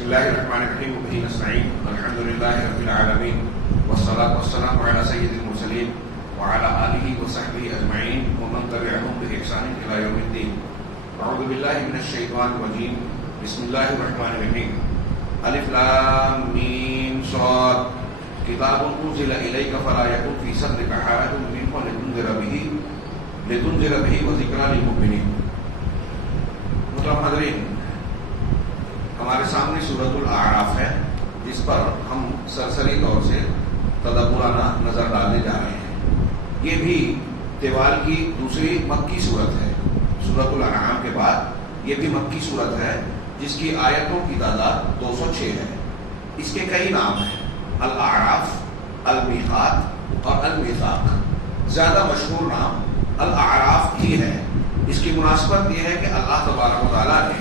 بسم الله الرحمن الرحيم وبه نستعين الحمد لله رب العالمين والصلاة والسلام على سيد المرسلين وعلى آله وصحبه أجمعين ومن تبعهم بإحسان إلى يوم الدين. أعوذ بالله من الشيطان الرجيم. بسم الله الرحمن الرحيم. ألف لام ميم صاد كتاب أنزل إليك فلا يكن في صدرك حرج منه لتنذر به وذكرى للمؤمنين. محترم حاضرین، ہمارے سامنے سورۃ الاعراف ہے جس پر ہم سرسری طور سے تدبرانہ نظر ڈالنے جا رہے ہیں. یہ بھی طوال کی دوسری مکی صورت ہے. سورۃ الانعام کے بعد یہ بھی مکی صورت ہے جس کی آیتوں کی تعداد 206 ہے. اس کے کئی نام ہیں: الاعراف، المیقات اور المیثاق. زیادہ مشہور نام الاعراف ہی ہے. اس کی مناسبت یہ ہے کہ اللہ تبارک و تعالیٰ نے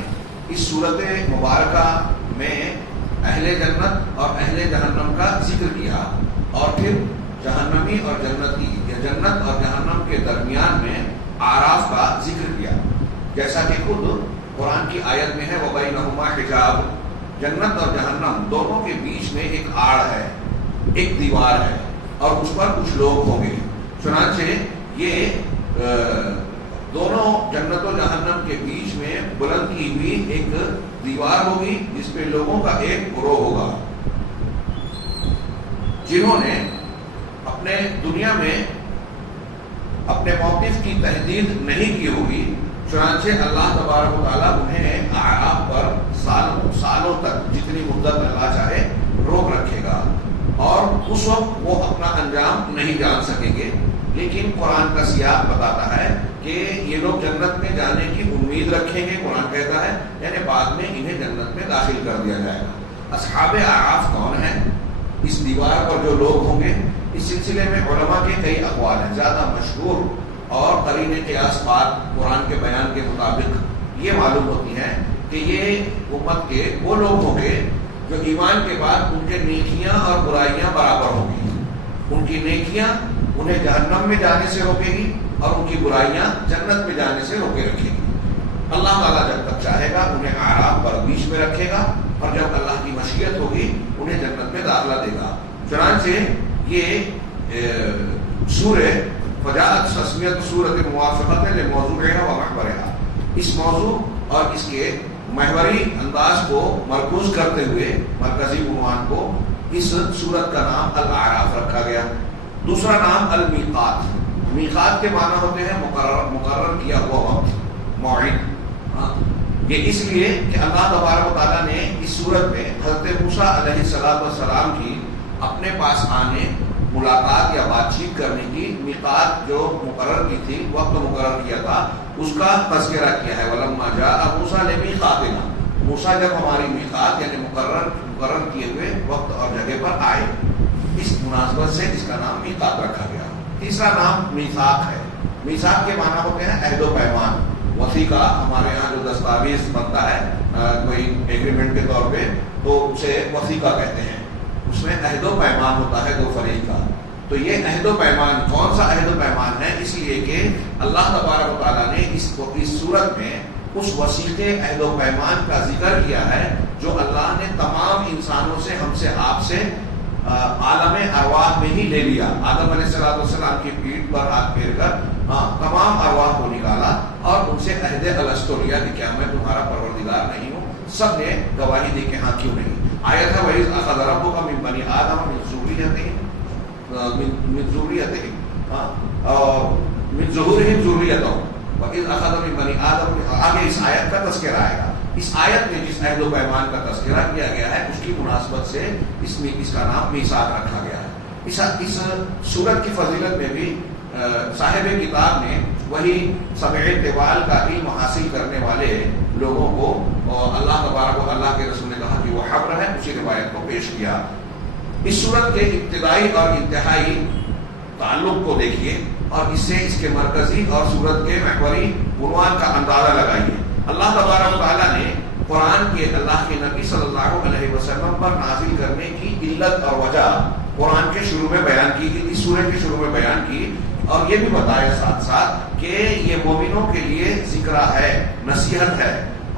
اس صورت مبارکہ میں اہل جنت اور اہل جہنم کا ذکر کیا اور پھر جہنمی اور جنتی یا جنت اور جہنم کے درمیان میں اعراف کا ذکر کیا. جیسا کہ خود قرآن کی آیت میں ہے وَبَيْنَهُمَا حجاب. جنت اور جہنم دونوں کے بیچ میں ایک آڑ ہے، ایک دیوار ہے اور اس پر کچھ لوگ ہوں گے. چنانچہ یہ دونوں جنت و جہنم کے بیچ میں بلند کی ہوئی ایک دیوار ہوگی جس پہ لوگوں کا ایک گروہ ہوگا جنہوں نے اپنے دنیا میں اپنے موقف کی تحدید نہیں کی ہوگی. چنانچہ اللہ تبارک و تعالیٰ انہیں اعراف پر سالوں تک جتنی مدت اللہ چاہے روک رکھے گا اور اس وقت وہ اپنا انجام نہیں جان سکیں گے. لیکن قرآن کا سیاق بتاتا ہے کہ یہ لوگ جنت میں جانے کی امید رکھیں گے. قرآن کہتا ہے یعنی بعد میں انہیں جنت میں داخل کر دیا جائے گا. اصحاب اعراف کون ہیں؟ اس دیوار پر جو لوگ ہوں گے. اس سلسلے میں علماء کے کئی اقوال ہیں. زیادہ مشہور اور قرین قیاس بات قرآن کے بیان کے مطابق یہ معلوم ہوتی ہے کہ یہ امت کے وہ لوگ ہوں گے جو ایمان کے بعد ان کے نیکیاں اور برائیاں برابر ہوں گی. ان کی نیکیاں انہیں جہنم میں جانے سے روکے گی اور ان کی برائیاں جنت میں جانے سے روکے رکھے گی. اللہ تعالیٰ جب تک چاہے گا انہیں اعراف پر بیچ میں رکھے گا اور جب اللہ کی مشیت ہوگی انہیں جنت میں داخلہ دے گا. چنانچہ یہ سورہ فجاءت تسمیۃ سورۃ موافقۃ لموضوعها ومحورها. اس موضوع اور اس کے محوری انداز کو مرکوز کرتے ہوئے مرکزی عنوان کو اس سورت کا نام الاعراف رکھا گیا. دوسرا نام المیقات. میقات کے معنی ہوتے ہیں مقرر کیا ہوا وقت، موعد. یہ اس لیے کہ اللہ تبارک و تعالیٰ نے اس صورت میں حضرت موسیٰ علیہ السلام کی اپنے پاس آنے، ملاقات یا بات چیت کرنے کی میقات جو مقرر کی تھی، وقت مقرر کیا تھا، اس کا تذکرہ کیا ہے. وَلَمَّا جَاءَ مُوسَىٰ لِمِيقَاتِنَا. موسیٰ جب ہماری میقات یعنی مقرر کیے ہوئے وقت اور جگہ پر آئے، اس مناسبت سے اس کا نام میقات رکھا گیا. تیسرا نام میثاق ہے. میثاق کے معنی ہوتے ہیں عہد و پیمان. وثیقہ ہمارے یہاں جو دستاویز بنتا ہے کوئی ایگریمنٹ کے طور پہ تو اسے وثیقہ کہتے ہیں. اس میں عہد و پیمان ہوتا ہے دو فریق کا. تو یہ عہد و پیمان کون سا عہد و پیمان ہے؟ اس لیے کہ اللہ تبارک و تعالیٰ نے اس صورت میں اس وثیقے عہد و پیمان کا ذکر کیا ہے جو اللہ نے تمام انسانوں سے، ہم سے، آپ سے عالم ارواح میں ہی لے لیا. آدم علیہ السلام کی پیٹھ پر ہاتھ پھیر کر تمام ارواح کو نکالا اور ان سے عہد الستو لیا کہ کیا میں تمہارا پروردگار نہیں ہوں؟ سب نے گواہی دی کہ ہاں کیوں نہیں. آیت ہے وَإِذْ أَخَذَ رَبُّكَ مِن بَنِي آدَمَ مِن ذُرِّيَّتِهِمْ مِن ظُهُورِهِمْ ذُرِّيَّتَهُمْ وَإِذْ أَخَذَ مِن بَنِي آدَمَ. آگے اس آیت کا تذکرہ آئے گا. اس آیت میں جس عہد و پیمان کا تذکرہ کیا گیا ہے اس کی مناسبت سے اس کا نام میثاق رکھا گیا ہے. اس سورت کی فضیلت میں بھی صاحب کتاب نے وہی سمع طوال کا علم حاصل کرنے والے لوگوں کو اللہ تبارک و اللہ کے رسول نے کہا کہ وہ حبر ہے، اسی روایت کو پیش کیا. اس سورت کے ابتدائی اور انتہائی تعلق کو دیکھیے اور اس سے اس کے مرکزی اور سورت کے محوری عنوان کا اندازہ لگائیے. اللہ تبارک و تعالیٰ نے قرآن کے اللہ کے نبی صلی اللہ علیہ وسلم پر نازل کرنے کی علت اور وجہ قرآن کے شروع میں بیان کی، اس سورہ کے شروع میں بیان کی اور یہ بھی بتایا ساتھ ساتھ کہ یہ مومنوں کے لیے ذکر ہے، نصیحت ہے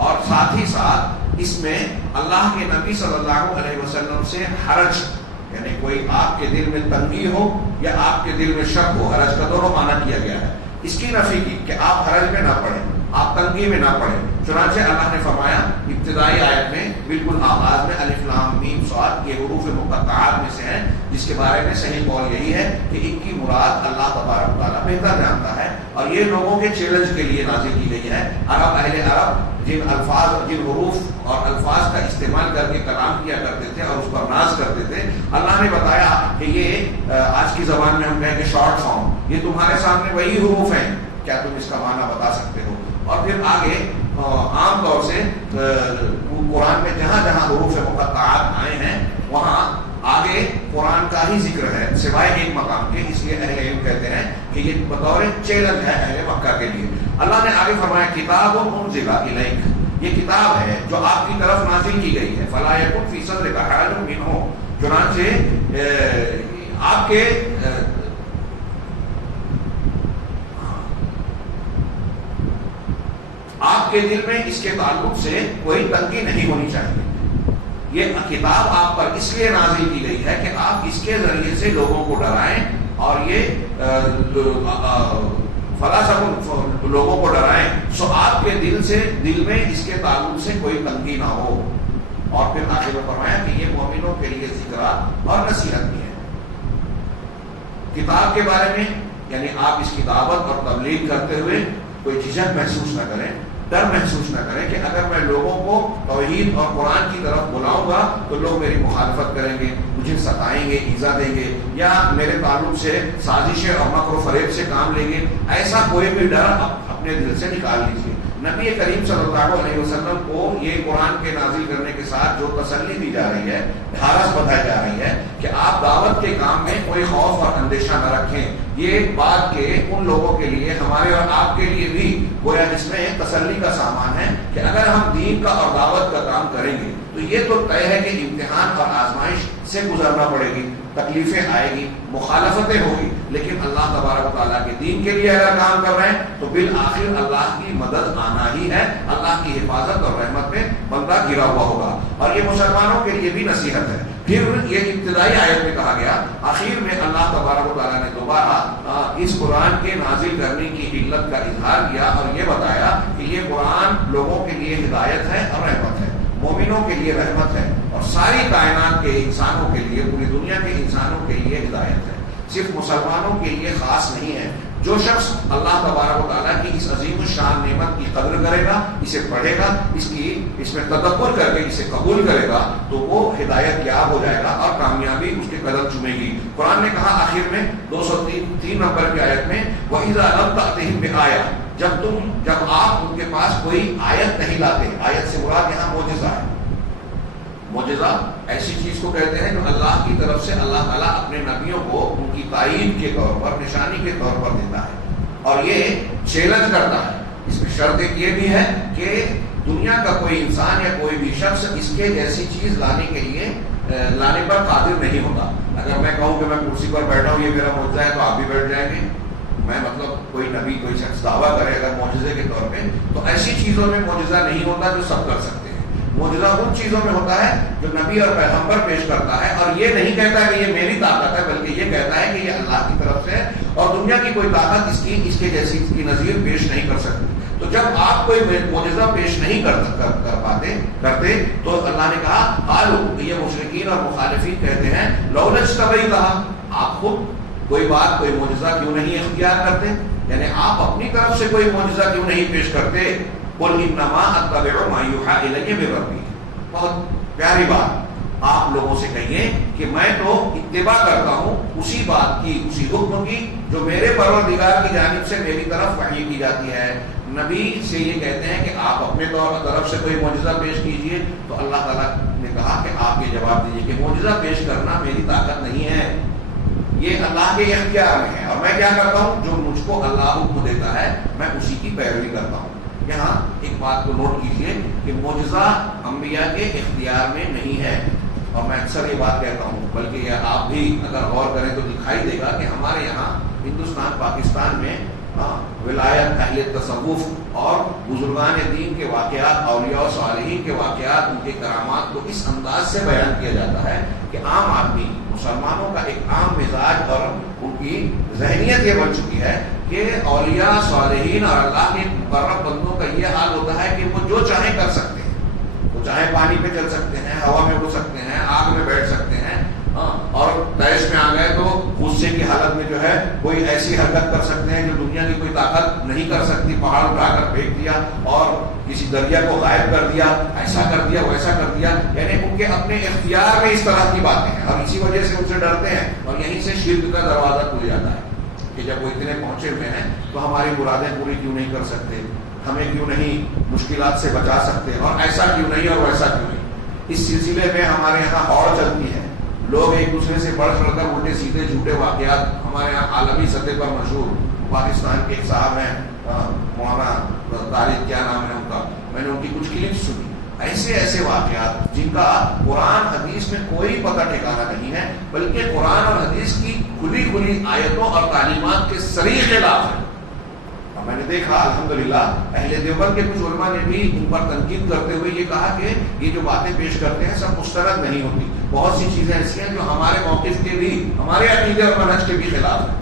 اور ساتھ ہی ساتھ اس میں اللہ کے نبی صلی اللہ علیہ وسلم سے حرج یعنی کوئی آپ کے دل میں تنگی ہو یا آپ کے دل میں شک ہو، حرج کا دونوں معنی کیا گیا ہے، اس کی نفی کی کہ آپ حرج میں نہ پڑیں، آپ تنگی میں نہ پڑیں۔ چنانچہ اللہ نے فرمایا ابتدائی آیت میں بالکل آغاز میں الف لام میم صاد یہ حروف مقطعات میں سے ہیں، جس کے بارے میں صحیح قول یہی ہے کہ ان کی مراد اللہ تبارک تعالیٰ بہتر جانتا ہے، اور یہ لوگوں کے چیلنج کے لیے نازل کی گئی ہے۔ اہل عرب جن الفاظ جن حروف اور الفاظ کا استعمال کر کے کلام کیا کرتے تھے اور اس پر ناز کرتے تھے، اللہ نے بتایا کہ یہ آج کی زبان میں ہم کہیں گے شارٹ فارم، یہ تمہارے سامنے وہی حروف ہیں، کیا تم اس کا معنی بتا سکتے ہو؟ اور پھر آگے عام طور سے قرآن میں جہاں جہاں حروف مقطعات آئے ہیں وہاں آگے قرآن کا ہی ذکر ہے سوائے ایک مقام کے، اس لیے اہل علم کہتے ہیں کہ یہ بطور چیلنج ہے اہل مکہ کے لیے۔ اللہ نے آگے فرمایا کتاب انزل الیک، یہ کتاب ہے جو آپ کی طرف نازل کی گئی ہے، فلا یکن فی صدرک حرج منہ، چنانچہ آپ کے آپ کے دل میں اس کے تعلق سے کوئی تنگی نہیں ہونی چاہیے۔ یہ کتاب آپ پر اس لیے نازل کی گئی ہے کہ آپ اس کے ذریعے سے لوگوں کو ڈرائیں، اور یہ فلاسفہ لوگوں کو ڈرائیں، سو آپ کے دل میں اس کے تعلق سے کوئی تنگی نہ ہو۔ اور پھر آخر میں فرمایا کہ یہ مومنوں کے لیے ذکر اور نصیحت بھی ہے۔ کتاب کے بارے میں یعنی آپ اس کی دعوت اور تبلیغ کرتے ہوئے کوئی جھجک محسوس نہ کریں، ڈر محسوس نہ کریں کہ اگر میں لوگوں کو توحید اور قرآن کی طرف بلاؤں گا تو لوگ میری مخالفت کریں گے، مجھے ستائیں گے، ایذا دیں گے، یا میرے تعلق سے سازشیں اور مکر و فریب سے کام لیں گے، ایسا کوئی بھی ڈر اپنے دل سے نکال لیجیے۔ نبی کریم صلی اللہ علیہ وسلم کو یہ قرآن کے نازل کرنے کے ساتھ جو تسلی دی جا رہی ہے، ڈھارس بندھائی جا رہی ہے کہ آپ دعوت کے کام میں کوئی خوف اور اندیشہ نہ رکھیں، یہ بات کے ان لوگوں کے لیے ہمارے اور آپ کے لیے بھی گویا اس میں تسلی کا سامان ہے کہ اگر ہم دین کا اور دعوت کا کام کریں گے تو یہ تو طے ہے کہ امتحان اور آزمائش سے گزرنا پڑے گی، تکلیفیں آئے گی، مخالفتیں ہوگی، لیکن اللہ تبارک تعالیٰ کے دین کے لیے اگر کام کر رہے ہیں تو بالآخر اللہ کی مدد آنا ہی ہے، اللہ کی حفاظت اور رحمت میں بندہ گرا ہوا ہوگا، اور یہ مسلمانوں کے لیے بھی نصیحت ہے۔ پھر یہ ابتدائی آیت میں کہا گیا، آخر میں اللہ تبارک تعالیٰ نے دوبارہ اس قرآن کے نازل کرنے کی علت کا اظہار کیا اور یہ بتایا کہ یہ قرآن لوگوں کے لیے ہدایت ہے اور رحمت ہے، مومنوں کے لیے رحمت ہے، اور ساری کائنات کے انسانوں کے لیے، پوری دنیا کے انسانوں کے لیے ہدایت ہے، صرف مسلمانوں کے لیے خاص نہیں ہے۔ جو شخص اللہ تبارک و تعالیٰ کی اس عظیم الشان نعمت کی قدر کرے گا، اسے پڑھے گا، اس میں تدبر کر کے اسے قبول کرے گا تو وہ ہدایت یاب ہو جائے گا اور کامیابی اس کے قدم چومے گی۔ قرآن نے کہا آخر میں 203 نمبر کی آیت میں وَإِذَا لَمْ تَأْتِهِمْ بِآيَةٍ، جب آپ ان کے پاس کوئی آیت نہیں لاتے، آیت سے مراد یہاں معجزہ ہے۔ معجزہ ایسی چیز کو کہتے ہیں جو اللہ کی طرف سے اللہ تعالیٰ اپنے نبیوں کو ان کی تائید کے طور پر، نشانی کے طور پر دیتا ہے، اور یہ چیلنج کرتا ہے۔ اس میں شرط ایک یہ بھی ہے کہ دنیا کا کوئی انسان یا کوئی بھی شخص اس کے جیسی چیز لانے پر قادر نہیں ہوتا۔ اگر میں کہوں کہ میں کرسی پر بیٹھا ہوں یہ میرا معجزہ ہے تو آپ بھی بیٹھ جائیں گے؟ میں کوئی نبی کوئی شخص دعویٰ کرے اگر معجزے کے طور پہ، تو ایسی چیزوں میں معجزہ نہیں ہوتا جو سب کر سکتے ہیں۔ معجزہ ان چیزوں میں ہوتا ہے جو نبی اور پیغمبر پیش کرتا ہے، اور یہ نہیں کہتا کہ یہ میری طاقت ہے، بلکہ یہ کہتا ہے کہ یہ اللہ کی طرف سے ہے اور دنیا کی کوئی طاقت اس کے جیسی اس کی نظیر پیش نہیں کر سکتی۔ تو جب آپ کوئی معجزہ پیش نہیں کرتے تو اللہ نے کہا قالوا، یہ مشرکین اور مخالفین کہتے ہیں لولا اجتبیتها، آپ خود کوئی بات کوئی معجزہ کیوں نہیں اختیار کرتے، یعنی آپ اپنی طرف سے کوئی معجزہ کیوں نہیں پیش کرتے؟ قل انما اتبع ما یوحی الی من ربی، بہت پیاری بات، آپ لوگوں سے کہیے کہ میں تو اتباع کرتا ہوں اسی بات کی، اسی حکم کی جو میرے پروردگار کی جانب سے میری طرف وحی کی جاتی ہے۔ نبی سے یہ کہتے ہیں کہ آپ اپنے طرف سے کوئی معجزہ پیش کیجئے، تو اللہ تعالیٰ نے کہا کہ آپ یہ جواب دیجئے کہ معجزہ پیش کرنا میری طاقت نہیں ہے، یہ اللہ کے اختیار میں ہے، اور میں کیا کرتا ہوں جو مجھ کو اللہ حکم دیتا ہے میں اسی کی پیروی کرتا ہوں۔ یہاں ایک بات کو نوٹ کیجئے کہ معجزہ انبیاء کے اختیار میں نہیں ہے، اور میں اکثر یہ بات کہتا ہوں، بلکہ یہ آپ بھی اگر غور کریں تو دکھائی دے گا کہ ہمارے یہاں ہندوستان پاکستان میں ولایت اہل تصوف اور بزرگان دین کے واقعات، اولیاء و صالحین کے واقعات، ان کے کرامات کو اس انداز سے بیان کیا جاتا ہے کہ عام آدمی، مسلمانوں کا ایک عام مزاج اور ان کی ذہنیت یہ بن چکی ہے کہ اولیاء صالحین اور اللہ کے مقرب بندوں کا یہ حال ہوتا ہے کہ وہ جو چاہیں کر سکتے ہیں، وہ چاہے پانی پہ چل سکتے ہیں، ہوا میں اڑ سکتے ہیں، آگ میں بیٹھ سکتے ہیں، اور تیش میں آ گئے تو غصے کی حالت میں جو ہے کوئی ایسی حرکت کر سکتے ہیں جو دنیا کی کوئی طاقت نہیں کر سکتی، پہاڑ اٹھا کر پھینک دیا اور کسی دریا کو غائب کر دیا، ایسا کر دیا ویسا کر دیا، یعنی ان کے اپنے اختیار میں اس طرح کی باتیں ہیں اور اسی وجہ سے ان سے ڈرتے ہیں اور یہیں سے شرک کا دروازہ کھل جاتا ہے کہ جب وہ اتنے پہنچے ہوئے ہیں تو ہماری مرادیں پوری کیوں نہیں کر سکتے، ہمیں کیوں نہیں مشکلات سے بچا سکتے، اور ایسا کیوں نہیں اور ویسا کیوں نہیں۔ اس سلسلے میں ہمارے یہاں اور چلتی ہے، لوگ ایک دوسرے سے بڑھ چڑھ کر الٹے سیدھے جھوٹے واقعات، ہمارے یہاں عالمی سطح پر مشہور پاکستان کے ایک صاحب ہیں مولانا طارق، کیا نام ہے ان کا، میں نے ان کی کچھ کلپس سنی، ایسے واقعات جن کا قرآن حدیث میں کوئی پتہ ٹھکانا نہیں ہے، بلکہ قرآن اور حدیث کی کھلی آیتوں اور تعلیمات کے صریح خلاف ہے۔ اور میں نے دیکھا الحمدللہ اہل دیوبند کے کچھ علماء نے بھی ان پر تنقید کرتے ہوئے یہ کہا کہ یہ جو باتیں پیش کرتے ہیں سب مسترد نہیں ہوتی، بہت سی چیزیں ایسی ہیں جو ہمارے موقف کے بھی، ہمارے عقیدے اور منہج کے بھی خلاف ہیں۔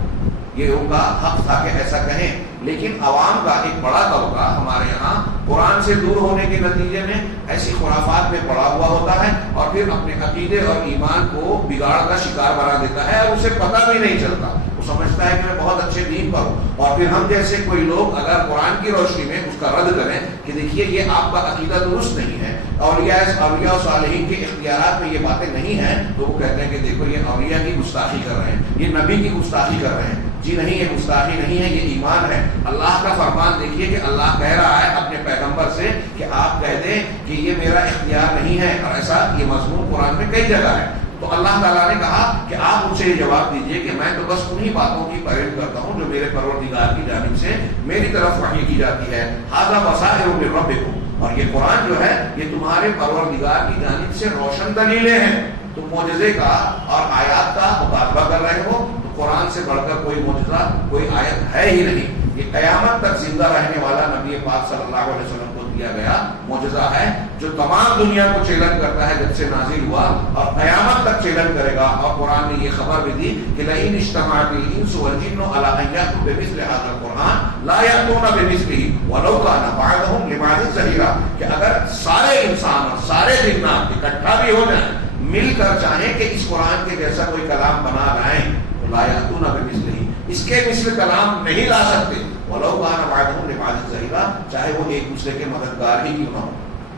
یہ ان کا حق تھا کہ ایسا کہیں، لیکن عوام کا ایک بڑا طبقہ ہمارے یہاں قرآن سے دور ہونے کے نتیجے میں ایسی خرافات میں پڑا ہوا ہوتا ہے اور پھر اپنے عقیدے اور ایمان کو بگاڑ کا شکار بنا دیتا ہے اور اسے پتہ بھی نہیں چلتا، وہ سمجھتا ہے کہ میں بہت اچھے دین پر ہوں، اور پھر ہم جیسے کوئی لوگ اگر قرآن کی روشنی میں اس کا رد کریں کہ دیکھیے یہ آپ کا عقیدہ درست نہیں ہے، اولیاء و صالحین کے اختیارات میں یہ باتیں نہیں ہیں، تو وہ کہتے ہیں کہ دیکھو یہ اولیاء کی گستاخی کر رہے ہیں، یہ نبی کی گستاخی کر رہے ہیں۔ جی نہیں، یہ گستاخی نہیں ہے، یہ ایمان ہے۔ اللہ کا فرمان دیکھیے کہ اللہ کہہ رہا ہے اپنے پیغمبر سے کہ آپ کہہ دیں کہ یہ میرا اختیار نہیں ہے، اور ایسا یہ مضمون قرآن میں کئی جگہ ہے۔ تو اللہ تعالیٰ نے کہا کہ آپ ان سے یہ جواب دیجئے کہ میں تو بس انہی باتوں کی پیروی کرتا ہوں جو میرے پروردگار کی جانب سے میری طرف وحی کی جاتی ہے۔ ھذا بصائر من ربکم، اور یہ قرآن جو ہے یہ تمہارے پروردگار کی جانب سے روشن دلیلیں ہیں۔ تم معجزے کا اور آیات کا مطالبہ کر رہے ہو تو قرآن سے بڑھ کر کوئی معجزہ، کوئی آیت ہے ہی نہیں۔ یہ قیامت تک زندہ رہنے والا نبی پاک صلی اللہ علیہ وسلم کو دیا گیا معجزہ ہے جو تمام دنیا کو چیلنج کرتا ہے جب سے نازل ہوا اور قیامت تک چیلنج کرے گا۔ اور قرآن نے یہ خبر بھی دی کہ لئن اجتمعت الانس والجن علی ان یأتوا بمثل هذا القرآن لا یأتون بمثله ولو کان بعضهم لبعض ظہیرا، کہ اگر سارے انسان اور سارے جنات اکٹھا بھی ہو جائیں، مل کر چاہیں کہ اس قرآن کے جیسا کوئی کلام بنا لائیں، تو لا یأتون بمثله، اس کے مثل کلام نہیں لا سکتے، ولو کان بعضهم لبعض ظہیرا، چاہے وہ ایک دوسرے کے مددگار ہی کیوں نہ ہو۔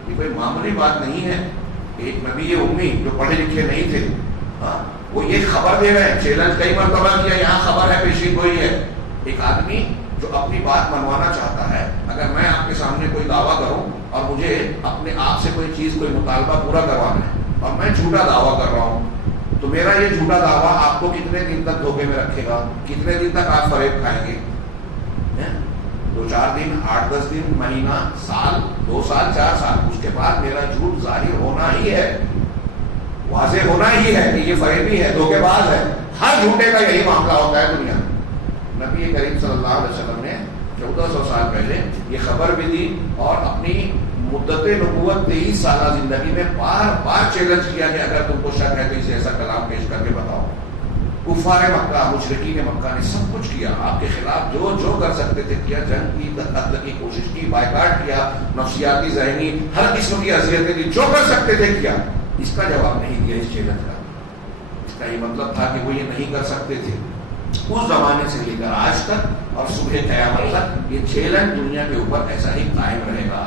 یہ کوئی معمولی بات نہیں ہے۔ ایک نبی امی جو پڑھے لکھے نہیں تھے، وہ یہ خبر دے رہے ہیں، چیلنج کئی مرتبہ کیا، یہاں خبر ہے پیشین گوئی ہے۔ ایک آدمی جو اپنی بات منوانا چاہتا ہے، اگر میں آپ کے سامنے کوئی دعویٰ کروں اور مجھے اپنے آپ سے کوئی چیز، کوئی مطالبہ پورا کروانا ہے اور میں جھوٹا دعویٰ کر رہا ہوں، تو میرا یہ جھوٹا دعویٰ آپ کو کتنے دن تک دھوکے میں رکھے گا، کتنے دن تک آپ فریب کھائیں گے؟ 2-4 دن، 8-10 دن، مہینہ، سال، 2 سال، 4 سال، اس کے بعد میرا جھوٹ ظاہر ہونا ہی ہے، واضح ہونا ہی ہے کہ یہ فریبی ہے، دھوکے باز ہے۔ ہر جھوٹے کا یہی معاملہ ہوتا ہے دنیا میں۔ نبی کریم صلی اللہ علیہ وسلم نے 1400 سال پہلے یہ خبر بھی دی اور اپنی مدت نبوت 23 سالہ زندگی میں بار بار چیلنج کیا کہ اگر تم کو شک ہے تو اسے ایسا کلام پیش کر کے بتاؤ۔ کفار مکہ، مشرکین مکہ نے سب کچھ کیا، آپ کے خلاف جو جو کر سکتے تھے کیا، جنگ کی، قتل کی کوشش کی، بائیکاٹ کیا، نفسیاتی، ذہنی، ہر قسم کی اذیتیں دی، جو کر سکتے تھے کیا۔ اس کا جواب نہیں دیا اس چیلنج کا۔ اس کا یہ مطلب تھا کہ وہ یہ نہیں کر سکتے تھے۔ اس زمانے سے لے کر آج تک اور صبح قیامت تک یہ چیلنج دنیا کے اوپر ایسا ہی قائم رہے گا۔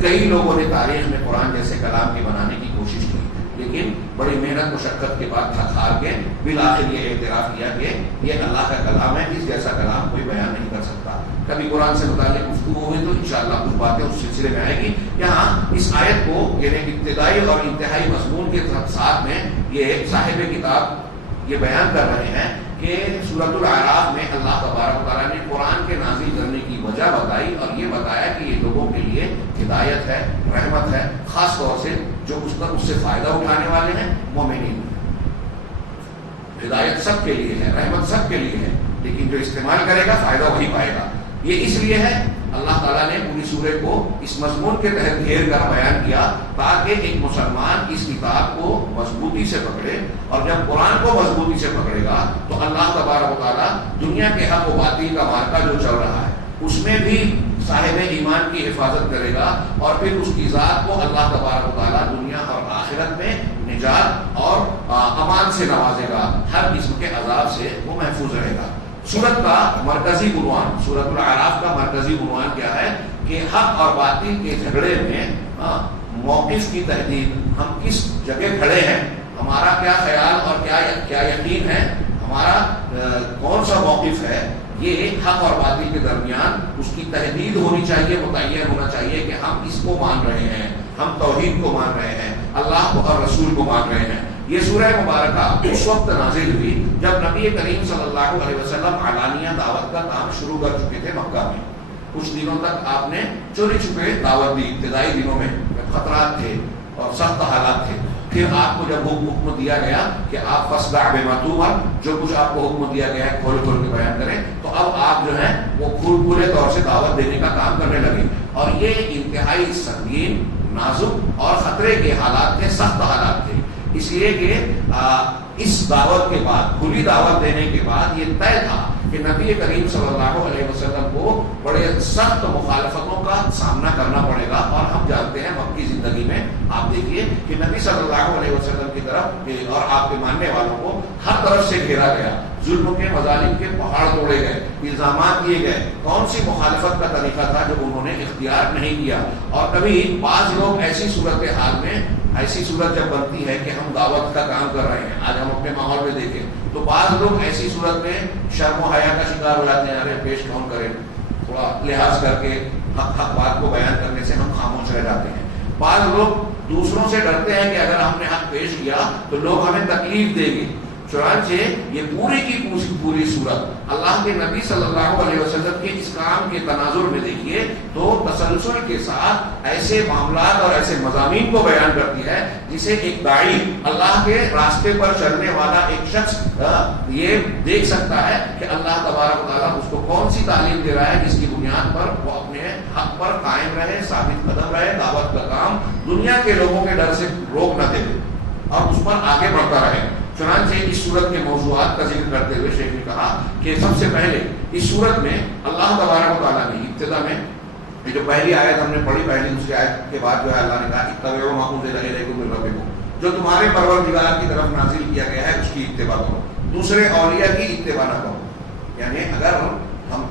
کئی لوگوں نے تاریخ میں قرآن جیسے کلام کی بنانے کی کوشش کی، لیکن بڑی محنت مشقت کے بعد تھک ہار کے بالآخر یہ اعتراف کیا کہ یہ اللہ کا کلام ہے، اس جیسا کلام کوئی بیان نہیں کر سکتا۔ کبھی قرآن سے متعلق گفتگو ہوئی تو انشاءاللہ کچھ باتیں اس سلسلے میں آئے گی۔ یہاں اس آیت کو یعنی ابتدائی اور انتہائی مضمون کے ساتھ میں یہ صاحب کتاب یہ بیان کر رہے ہیں کہ سورۃ الاعراف میں اللہ تبارک و تعالیٰ نے قرآن کے نازل کرنے کی وجہ بتائی اور یہ بتایا کہ یہ لوگوں کے لیے ہدایت ہے، رحمت ہے، خاص طور سے جو اس سے فائدہ اٹھانے والے ہیں مومنین۔ ہدایت سب کے لیے ہے، رحمت سب کے لیے ہے، لیکن جو استعمال کرے گا فائدہ وہی پائے گا۔ یہ اس لیے ہے اللہ تعالیٰ نے پوری سورہ کو اس مضمون کے تحت گھیر کر بیان کیا تاکہ ایک مسلمان اس کتاب کو مضبوطی سے پکڑے، اور جب قرآن کو مضبوطی سے پکڑے گا تو اللہ تبارک و تعالیٰ دنیا کے حق و باطل کا معرکہ جو چل رہا ہے اس میں بھی صاحب ایمان کی حفاظت کرے گا، اور پھر اس کی ذات کو اللہ تبارک و تعالیٰ دنیا اور آخرت میں نجات اور امان سے نوازے گا، ہر قسم کے عذاب سے وہ محفوظ رہے گا۔ سورت کا مرکزی عنوان، سورت الاعراف کا مرکزی عنوان کیا ہے کہ حق اور باطل کے جھگڑے میں موقف کی تحدید، ہم کس جگہ کھڑے ہیں، ہمارا کیا خیال اور کیا یقین ہے، ہمارا کون سا موقف ہے، یہ حق اور باطل کے درمیان اس کی تحدید ہونی چاہیے، متعین ہونا چاہیے کہ ہم اس کو مان رہے ہیں، ہم توحید کو مان رہے ہیں، اللہ کو اور رسول کو مان رہے ہیں۔ یہ سورہ مبارکہ اس وقت نازل ہوئی جب نبی کریم صلی اللہ علیہ وسلم علانیہ دعوت کا کام شروع کر چکے تھے مکہ میں۔ کچھ دنوں تک آپ نے چوری چھپے دعوت دی، ابتدائی دنوں میں خطرات تھے اور سخت حالات تھے۔ پھر آپ کو جب حکم دیا گیا کہ آپ فاصدع بما تؤمر، جو کچھ آپ کو حکم دیا گیا ہے کھول کھول کے بیان کریں، تو اب آپ جو ہے وہ کھلے طور سے دعوت دینے کا کام کرنے لگے، اور یہ انتہائی سنگین، نازک اور خطرے کے حالات تھے، سخت حالات تھے، اس لیے کہ اس دعوت کے بعد، کھلی دعوت دینے کے بعد یہ طے تھا کہ نبی کریم صلی اللہ علیہ وسلم کو بڑے سخت مخالفتوں کا سامنا کرنا پڑے گا، اور ہم جانتے ہیں مکی زندگی میں آپ دیکھیے کہ نبی صلی اللہ علیہ وسلم کی طرف اور آپ کے ماننے والوں کو ہر طرف سے گھیرا گیا، ظلم کے مظالم کے پہاڑ توڑے گئے، الزامات دیے گئے، کون سی مخالفت کا طریقہ تھا جو انہوں نے اختیار نہیں کیا۔ اور کبھی بعض لوگ ایسی صورتحال میں، ایسی صورت جب بنتی ہے کہ ہم دعوت کا کام کر رہے ہیں، آج ہم اپنے ماحول میں دیکھیں تو بعض لوگ ایسی صورت میں شرم و حیا کا شکار ہو جاتے ہیں، ارے پیش کون کرے، تھوڑا لحاظ کر کے حق بات کو بیان کرنے سے ہم خاموش رہ جاتے ہیں۔ بعض لوگ دوسروں سے ڈرتے ہیں کہ اگر ہم نے حق پیش کیا تو لوگ ہمیں تکلیف دیں گے، چنانچہ یہ پوری کی پوری صورت اللہ کے نبی صلی اللہ علیہ وسلم کے اس کام کے تناظر میں دیکھیے تو تسلسل کے ساتھ ایسے معاملات اور ایسے مضامین کو بیان کرتی ہے جسے ایک داعی، اللہ کے راستے پر چلنے والا ایک شخص یہ دیکھ سکتا ہے کہ اللہ تبارک و تعالیٰ اس کو کون سی تعلیم دے رہا ہے جس کی بنیاد پر وہ اپنے حق پر قائم رہے، ثابت قدم رہے، دعوت کا کام دنیا کے لوگوں کے ڈر سے روک نہ دے اور اس پر آگے بڑھتا رہے۔ چنانچہ اس صورت کے موضوعات کا ذکر کرتے ہوئے شیخ نے کہا کہ سب سے پہلے اس صورت میں اللہ تبارک و تعالیٰ نے ابتدا میں یہ جو پہلی آیت ہم نے پڑھی، پہلی دوسری آیت کے بعد جو ہے اللہ نے کہا اتبعوا ما انزل الیکم من ربکم، جو تمہارے پروردگار کی طرف نازل کیا گیا ہے اس کی اتباع کرو، دوسرے اولیاء کی اتباع نہ کرو۔ یعنی اگر ہم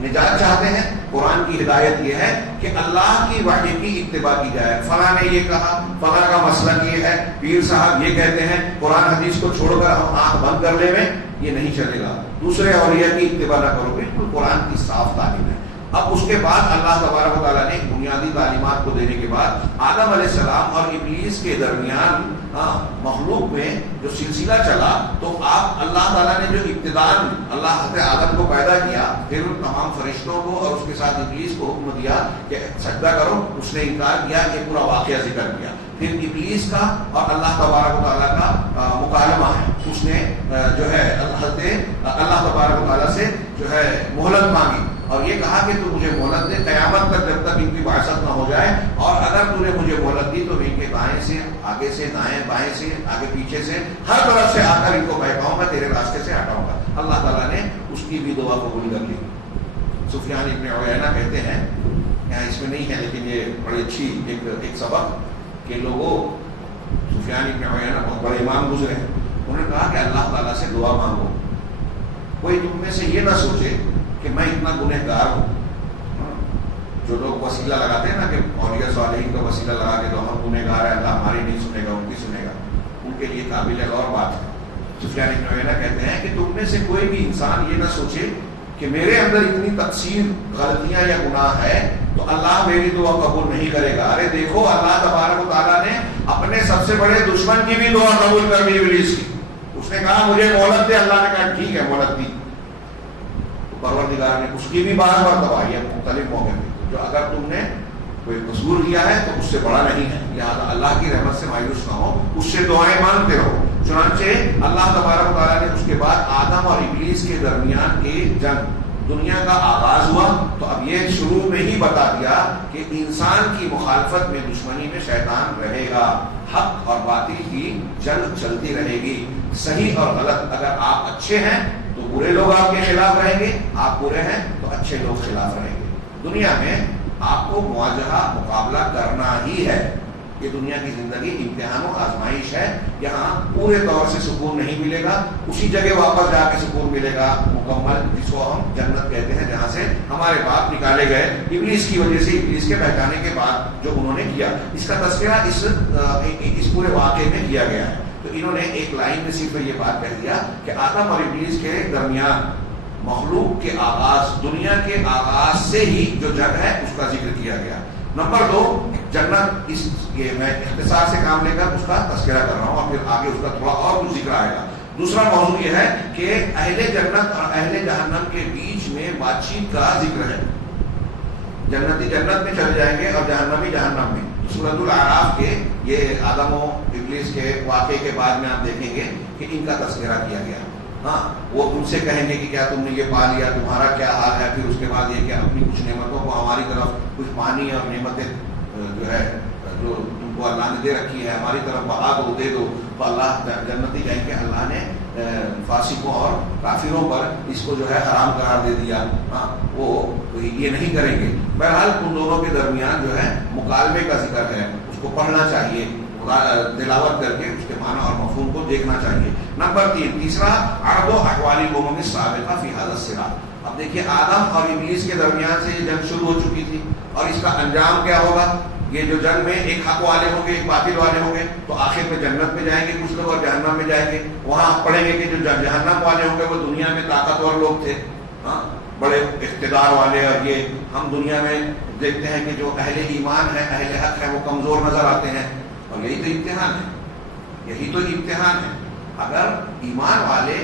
نجات چاہتے ہیں، قرآن کی ہدایت یہ ہے کہ اللہ کی وحی کی اتباع کی جائے، فلاں نے یہ کہا، فلاں کا مسلک یہ ہے، پیر صاحب یہ کہتے ہیں، قرآن حدیث کو چھوڑ کر ہم آنکھ بند کر لے میں، یہ نہیں چلے گا۔ دوسرے اولیاء کی اتباع نہ کرو، بالکل قرآن کی صاف تعلیم ہے۔ اب اس کے بعد اللہ تبارک و تعالیٰ نے بنیادی تعلیمات کو دینے کے بعد آدم علیہ السلام اور ابلیس کے درمیان مخلوق میں جو سلسلہ چلا، تو آپ اللہ تعالیٰ نے جو ابتداءً اللہ حضرت آدم کو پیدا کیا، پھر ان تمام فرشتوں کو اور اس کے ساتھ ابلیس کو حکم دیا کہ سجدہ کرو، اس نے انکار کیا، یہ پورا واقعہ ذکر کیا۔ پھر ابلیس کا اور اللہ تبارک و تعالیٰ کا مکالمہ ہے، اس نے جو ہے حضرت اللہ تبارک و تعالیٰ سے جو ہے مہلت مانگی اور یہ کہا کہ تو مجھے مہلت دے قیامت تک جب تک ان کی بعثت نہ ہو جائے، اور اگر تو نے مجھے مہلت دی تو ان کے دائیں سے، آگے سے، دائیں بائیں سے، آگے پیچھے سے، ہر طرف سے آ کر ان کو بہکاؤں گا، تیرے راستے سے ہٹاؤں گا۔ اللہ تعالیٰ نے اس کی بھی دعا قبول کر لی۔ سفیان ابن عیینہ کہتے ہیں، یہاں اس میں نہیں ہے لیکن یہ بڑی اچھی ایک سبق کہ لوگوں، سفیان ابن عیینہ بہت بڑے امام گزرے ہیں، انہوں نے کہا کہ اللہ تعالیٰ سے دعا مانگو، کوئی تم میں سے یہ نہ سوچے کہ میں اتنا گنہگار ہوں۔ جو لوگ وسیلہ لگاتے ہیں نا کہ اولیاء صالحین کا وسیلہ لگا کے تو ہم گنہگار ہیں، اللہ ہماری نہیں سنے گا، ان کی سنے گا، ان کے لیے قابل غور بات ہے۔ سفیان ابن عیینہ کہتے ہیں کہ تم میں سے کوئی بھی انسان یہ نہ سوچے کہ میرے اندر اتنی تقصیر، غلطیاں یا گناہ ہے تو اللہ میری دعا قبول نہیں کرے گا۔ ارے دیکھو، اللہ تبارک و تعالیٰ نے اپنے سب سے بڑے دشمن کی بھی دعا قبول کر لی، ابلیس کی۔ اس نے کہا مجھے مہلت دے، اللہ نے کہا ٹھیک ہے مہلت دی، تو پروردگار نے اس کی بھی بار بار دبائی ہے مختلف موقع پہ، جو اگر تم نے کوئی قصور کیا ہے تو اس سے بڑا نہیں ہے، لہٰذا اللہ کی رحمت سے مایوس نہ ہو، اس سے دعائیں مانگتے رہو۔ چنانچہ اللہ تبارک و تعالیٰ نے اس کے بعد آدم اور ابلیس کے درمیان ایک جنگ دنیا کا آغاز ہوا تو اب یہ شروع میں ہی بتا دیا کہ انسان کی مخالفت میں، دشمنی میں شیطان رہے گا، حق اور باطل کی جنگ چلتی رہے گی، صحیح اور غلط، اگر آپ اچھے ہیں تو برے لوگ آپ کے خلاف رہیں گے، آپ برے ہیں تو اچھے لوگ خلاف رہیں گے۔ دنیا میں آپ کو مواجہہ مقابلہ کرنا ہی ہے۔ یہ دنیا کی زندگی امتحان و آزمائش ہے، یہاں پورے طور سے سکون نہیں ملے گا، اسی جگہ واپس جا کے سکون ملے گا مکمل، جس کو ہم جنت کہتے ہیں، جہاں سے ہمارے باپ نکالے گئے ابلیس کی وجہ سے، ابلیس کے بہکانے کے بعد جو انہوں نے کیا۔ اس کا تذکرہ اس پورے واقعے میں کیا گیا ہے۔ تو انہوں نے ایک لائن میں صرف یہ بات کہہ دیا کہ آدم اور ابلیس کے درمیان مخلوق کے آغاز، دنیا کے آغاز سے ہی جو جنگ ہے اس کا ذکر کیا گیا۔ نمبر 2، جنت، یہ میں اختصار سے کام لے کر اس کا تذکرہ کر رہا ہوں اور پھر آگے اس کا تھوڑا اور کچھ ذکر آئے گا۔ دوسرا موضوع یہ ہے کہ اہل جنت اور اہل جہنم کے بیچ میں بات چیت کا ذکر ہے۔ جنتی جنت میں چلے جائیں گے اور جہنمی جہنم میں۔ سورۃ الاعراف کے یہ آدم و ابلیس کے واقعے کے بعد میں آپ دیکھیں گے کہ ان کا تذکرہ کیا گیا۔ ہاں، وہ ان سے کہیں گے کہ کیا تم نے یہ پا لیا، تمہارا کیا حال ہے؟ پھر اس کے بعد یہ کہ اپنی کچھ نعمتوں کو ہماری طرف، کچھ پانی اور نعمتیں جو ہے جو تم کو اللہ نے دے رکھی ہے ہماری طرف بہا دو، دے دو۔ تو اللہ جنتی کہیں کہ اللہ نے فاسقوں اور کافروں پر اس کو جو ہے حرام قرار دے دیا۔ ہاں، وہ یہ نہیں کریں گے۔ بہرحال ان دونوں کے درمیان جو ہے مکالمے کا ذکر ہے، اس کو پڑھنا چاہیے، تلاوت کر کے اس کے معنی اور مفہوم کو دیکھنا چاہیے۔ نمبر 3، تیسرا، عرض و احوال الامم السابقہ فی ھذا الصراط۔ اب دیکھیے آدم اور ابلیس کے درمیان سے یہ جنگ شروع ہو چکی تھی، اور اس کا انجام کیا ہوگا؟ یہ جو جنگ میں ایک حق والے ہوں گے، ایک باطل والے ہوں گے، تو آخر میں جنت میں جائیں گے کچھ لوگ اور جہنم میں جائیں گے۔ وہاں آپ پڑھیں گے کہ جو جہنم والے ہوں گے وہ دنیا میں طاقتور لوگ تھے، ہاں، بڑے اقتدار والے، اور یہ ہم دنیا میں دیکھتے ہیں کہ جو اہل ایمان ہے، اہل حق ہے، وہ کمزور نظر آتے ہیں۔ اور یہی تو امتحان ہے، یہی تو امتحان ہے۔ اگر ایمان والے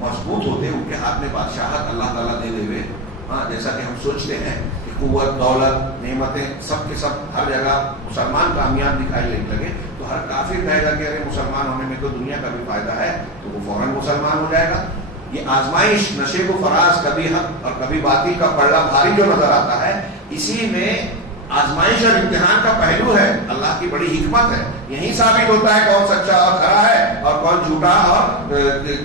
مضبوط ہوتے، ان کے ہاتھ میں بادشاہت اللہ تعالیٰ دے دے ہوئے، ہاں، جیسا کہ ہم سوچتے ہیں کہ قوت، دولت، نعمتیں سب کے سب ہر جگہ مسلمان کامیاب دکھائی لگے، تو ہر کافر کہے گا کہ ارے مسلمان ہونے میں تو دنیا کا بھی فائدہ ہے، تو وہ فوراً مسلمان ہو جائے گا۔ یہ آزمائش، نشیب و فراز، کبھی حق اور کبھی باطل کا پلڑا بھاری جو نظر آتا ہے، اسی میں آزمائش اور امتحان کا پہلو ہے۔ اللہ کی بڑی حکمت ہے، یہی ثابت ہوتا ہے کون سچا اور کھرا ہے اور کون جھوٹا اور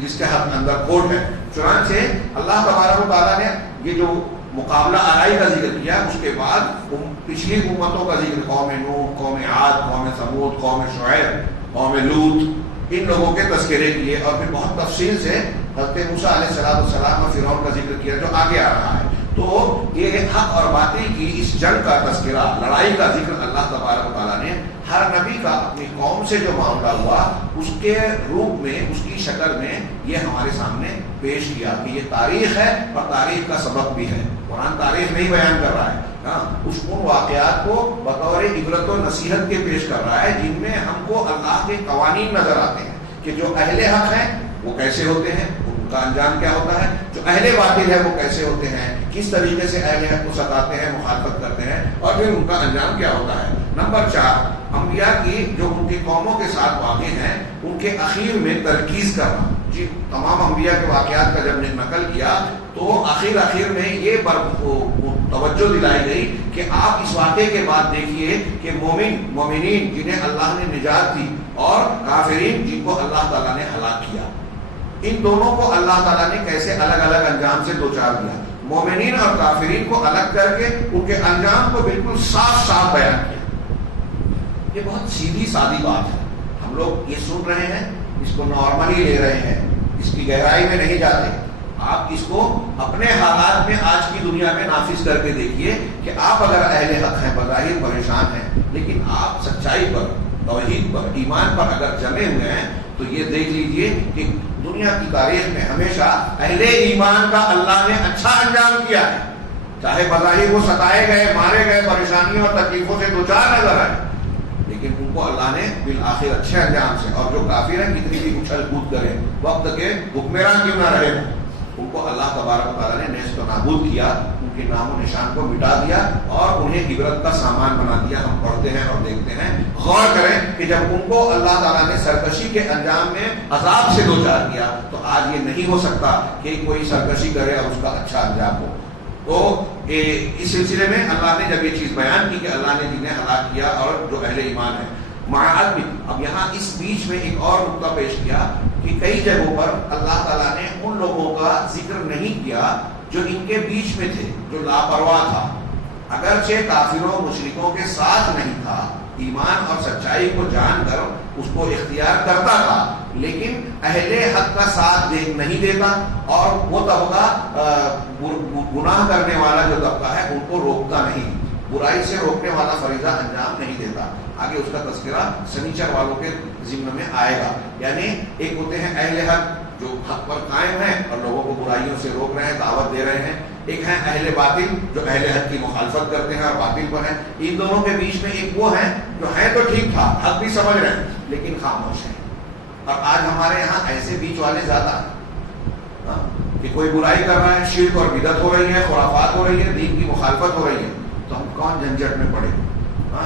جس کے حق اندر کھوٹ ہے۔ چنانچہ اللہ تبارک و تعالیٰ نے یہ جو مقابلہ آرائی کا ذکر کیا، اس کے بعد پچھلی امتوں کا ذکر، قوم نوح، قوم عاد، قوم ثمود، قوم شعیب، قوم لوط، ان لوگوں کے تذکرے کیے، اور پھر بہت تفصیل سے حضرت موسیٰ علیہ السلام اور فرعون کا ذکر کیا جو آگے آ رہا ہے۔ تو یہ حق اور باطل کی اس جنگ کا تذکرہ، لڑائی کا ذکر اللہ تبارک و تعالیٰ نے ہر نبی کا اپنی قوم سے جو معاملہ ہوا اس کے روپ میں، اس کی شکل میں یہ ہمارے سامنے پیش کیا کہ یہ تاریخ ہے اور تاریخ کا سبق بھی ہے۔ قرآن تاریخ نہیں بیان کر رہا ہے، ہاں، ان واقعات کو بطور عبرت و نصیحت کے پیش کر رہا ہے جن میں ہم کو اللہ کے قوانین نظر آتے ہیں کہ جو اہل حق ہیں وہ کیسے ہوتے ہیں، ان کا انجام کیا ہوتا ہے، جو اہل باطل ہے وہ کیسے ہوتے ہیں، کس طریقے سے اہل حق کو ستاتے ہیں، مخالفت کرتے ہیں، اور پھر ان کا انجام کیا ہوتا ہے۔ نمبر 4، انبیاء کی جو ان کی قوموں کے ساتھ واقع ہیں ان کے اخیر میں ترکیز کرنا۔ جی، تمام انبیاء کے واقعات کا جب نے نقل کیا تو آخر میں یہ توجہ دلائی گئی کہ آپ اس واقعے کے بعد دیکھیے کہ مومنین جنہیں اللہ نے نجات دی اور کافرین جن کو اللہ تعالیٰ نے ہلاک کیا، ان دونوں کو اللہ تعالیٰ نے کیسے الگ الگ انجام سے دوچار دیا۔ مومنین اور کافرین کو الگ کر کے ان کے انجام کو بالکل صاف صاف بیان کیا۔ یہ بہت سیدھی سادی بات ہے، ہم لوگ یہ سن رہے ہیں، اس کو نارملی لے رہے ہیں، اس کی گہرائی میں نہیں جاتے۔ آپ اس کو اپنے حالات میں آج کی دنیا میں نافذ کر کے دیکھیے کہ آپ اگر اہل حق ہیں، بظاہر پریشان ہیں، لیکن آپ سچائی پر، توحید پر، ایمان پر اگر جمے ہوئے ہیں تو یہ دیکھ لیجئے کہ دنیا کی تاریخ میں ہمیشہ اہل ایمان کا اللہ نے اچھا انجام کیا ہے، چاہے بظاہر وہ ستائے گئے، مارے گئے، پریشانیوں اور تکلیفوں سے دوچار نظر آئے، لیکن ان کو اللہ نے بالآخر اچھے انجام سے، اور جو کافر ہیں کتنی بھی اچھل کود کریں، وقت کے حکمراں کیوں نہ رہے، ان کو اللہ تبارک و تعالیٰ نے نیست و نابود کیا، ان کے نام و نشان کو مٹا دیا اور انہیں عبرت کا سامان بنا دیا. ہم پڑھتے ہیں اور دیکھتے ہیں. غور کریں کہ جب ان کو اللہ تعالیٰ نے سرکشی کے انجام میں عذاب سے دوچار کیا تو آج یہ نہیں ہو سکتا کہ کوئی سرکشی کرے اور اس کا اچھا انجام ہو. تو اس سلسلے میں اللہ نے جب یہ چیز بیان کی کہ اللہ نے جنہیں ہلاک کیا اور جو اہل ایمان ہے معاد میں. اب یہاں اس بیچ میں ایک اور نقطہ پیش کیا کہ کئی جگہوں پر اللہ تعالیٰ نے ان لوگوں کا ذکر نہیں کیا جو ان کے بیچ میں تھے, جو لاپرواہ تھا. اگرچہ کافروں مشرکوں کے ساتھ نہیں تھا, ایمان اور سچائی کو جان کر اس کو اختیار کرتا تھا, لیکن اہل حق کا ساتھ نہیں دیتا اور وہ طبقہ گناہ کرنے والا جو طبقہ ہے ان کو روکتا نہیں, برائی سے روکنے والا فریضہ انجام نہیں دیتا. آگے اس کا تذکرہ سنیچر والوں کے ذمہ میں آئے گا. یعنی ایک ہوتے ہیں اہل حق جو حق پر قائم ہیں اور لوگوں کو برائیوں سے روک رہے ہیں, دعوت دے رہے ہیں. ایک ہیں اہل باطل جو اہل حق کی مخالفت کرتے ہیں اور باطل پر ہیں. ان دونوں کے بیچ میں ایک وہ ہیں جو ہیں تو ٹھیک ٹھاک, حق بھی سمجھ رہے ہیں لیکن خاموش ہیں. اور آج ہمارے یہاں ایسے بیچ والے زیادہ ہیں کہ کوئی برائی کر رہا ہے, شرک اور بدعت ہو رہی ہے, خرافات ہو رہی ہے, دین کی مخالفت ہو رہی ہے, تو ہم کون جھنجھٹ میں پڑے,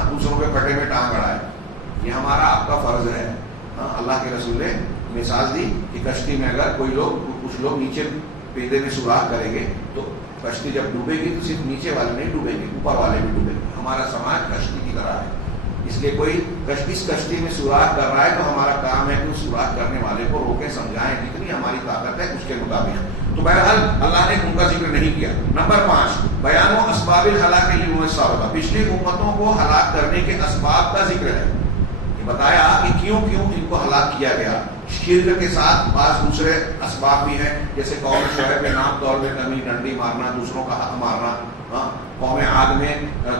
دوسروں کے پٹے میں ٹانگ اڑائے. یہ ہمارا آپ کا فرض ہے. اللہ کے رسول نے مثال دی کہ کشتی میں اگر کوئی لوگ کچھ لوگ نیچے پیدے میں سوراخ کریں گے تو کشتی جب ڈوبے گی تو صرف نیچے والے نہیں ڈوبیں گے, اوپر والے بھی ڈوبیں گے. ہمارا سماج کشتی کی طرح ہے, اس لیے کوئی اس کشتی میں سوراخ کر رہا ہے تو ہمارا کام ہے کہ اس سوراخ کرنے والے کو روکیں, سمجھائیں, جتنی ہماری طاقت ہے اس کے مطابق. تو بہرحال اللہ نے ان کا ذکر نہیں کیا. نمبر 5, بیان و اسباب الہلاک للامم السابقہ. پچھلی امتوں کو ہلاک کرنے کے اسباب کا ذکر ہے. یہ بتایا کہ کیوں ان کو ہلاک کیا گیا. شرک کے ساتھ بعض دوسرے اسباب بھی ہیں, جیسے قوم شعیب میں نام طور میں کمی, ڈنڈی مارنا, دوسروں کا حق مارنا. قوم عاد میں,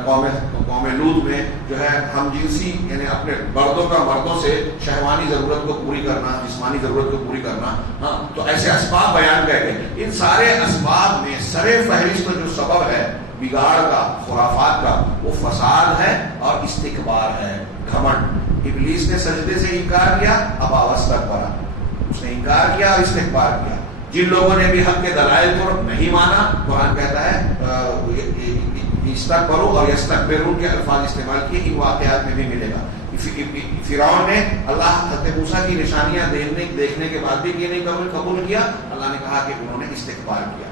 قوم لوط میں جو ہے ہم جنسی یعنی اپنے مردوں سے شہوانی ضرورت کو پوری کرنا, جسمانی ضرورت کو پوری کرنا. تو ایسے اسباب بیان کر گئے. ان سارے اسباب میں سر فہرست جو سبب ہے بگاڑ کا, خرافات کا, وہ فساد ہے اور استکبار ہے, گھمنڈ. ابلیس نے سجدے سے انکار کیا, اب واستکبر, اس نے انکار کیا اور استکبار کیا. جن لوگوں نے بھی حق کے دلائل کو نہیں مانا, قرآن کہتا ہے استکبروا اور یستکبرون کے الفاظ استعمال کیے, ان واقعات میں بھی ملے گا. فرعون نے اللہ حضرت موسیٰ کی نشانیاں دیکھنے کے بعد بھی یہ نہیں قبول کیا. اللہ نے کہا کہ انہوں نے استکبار کیا.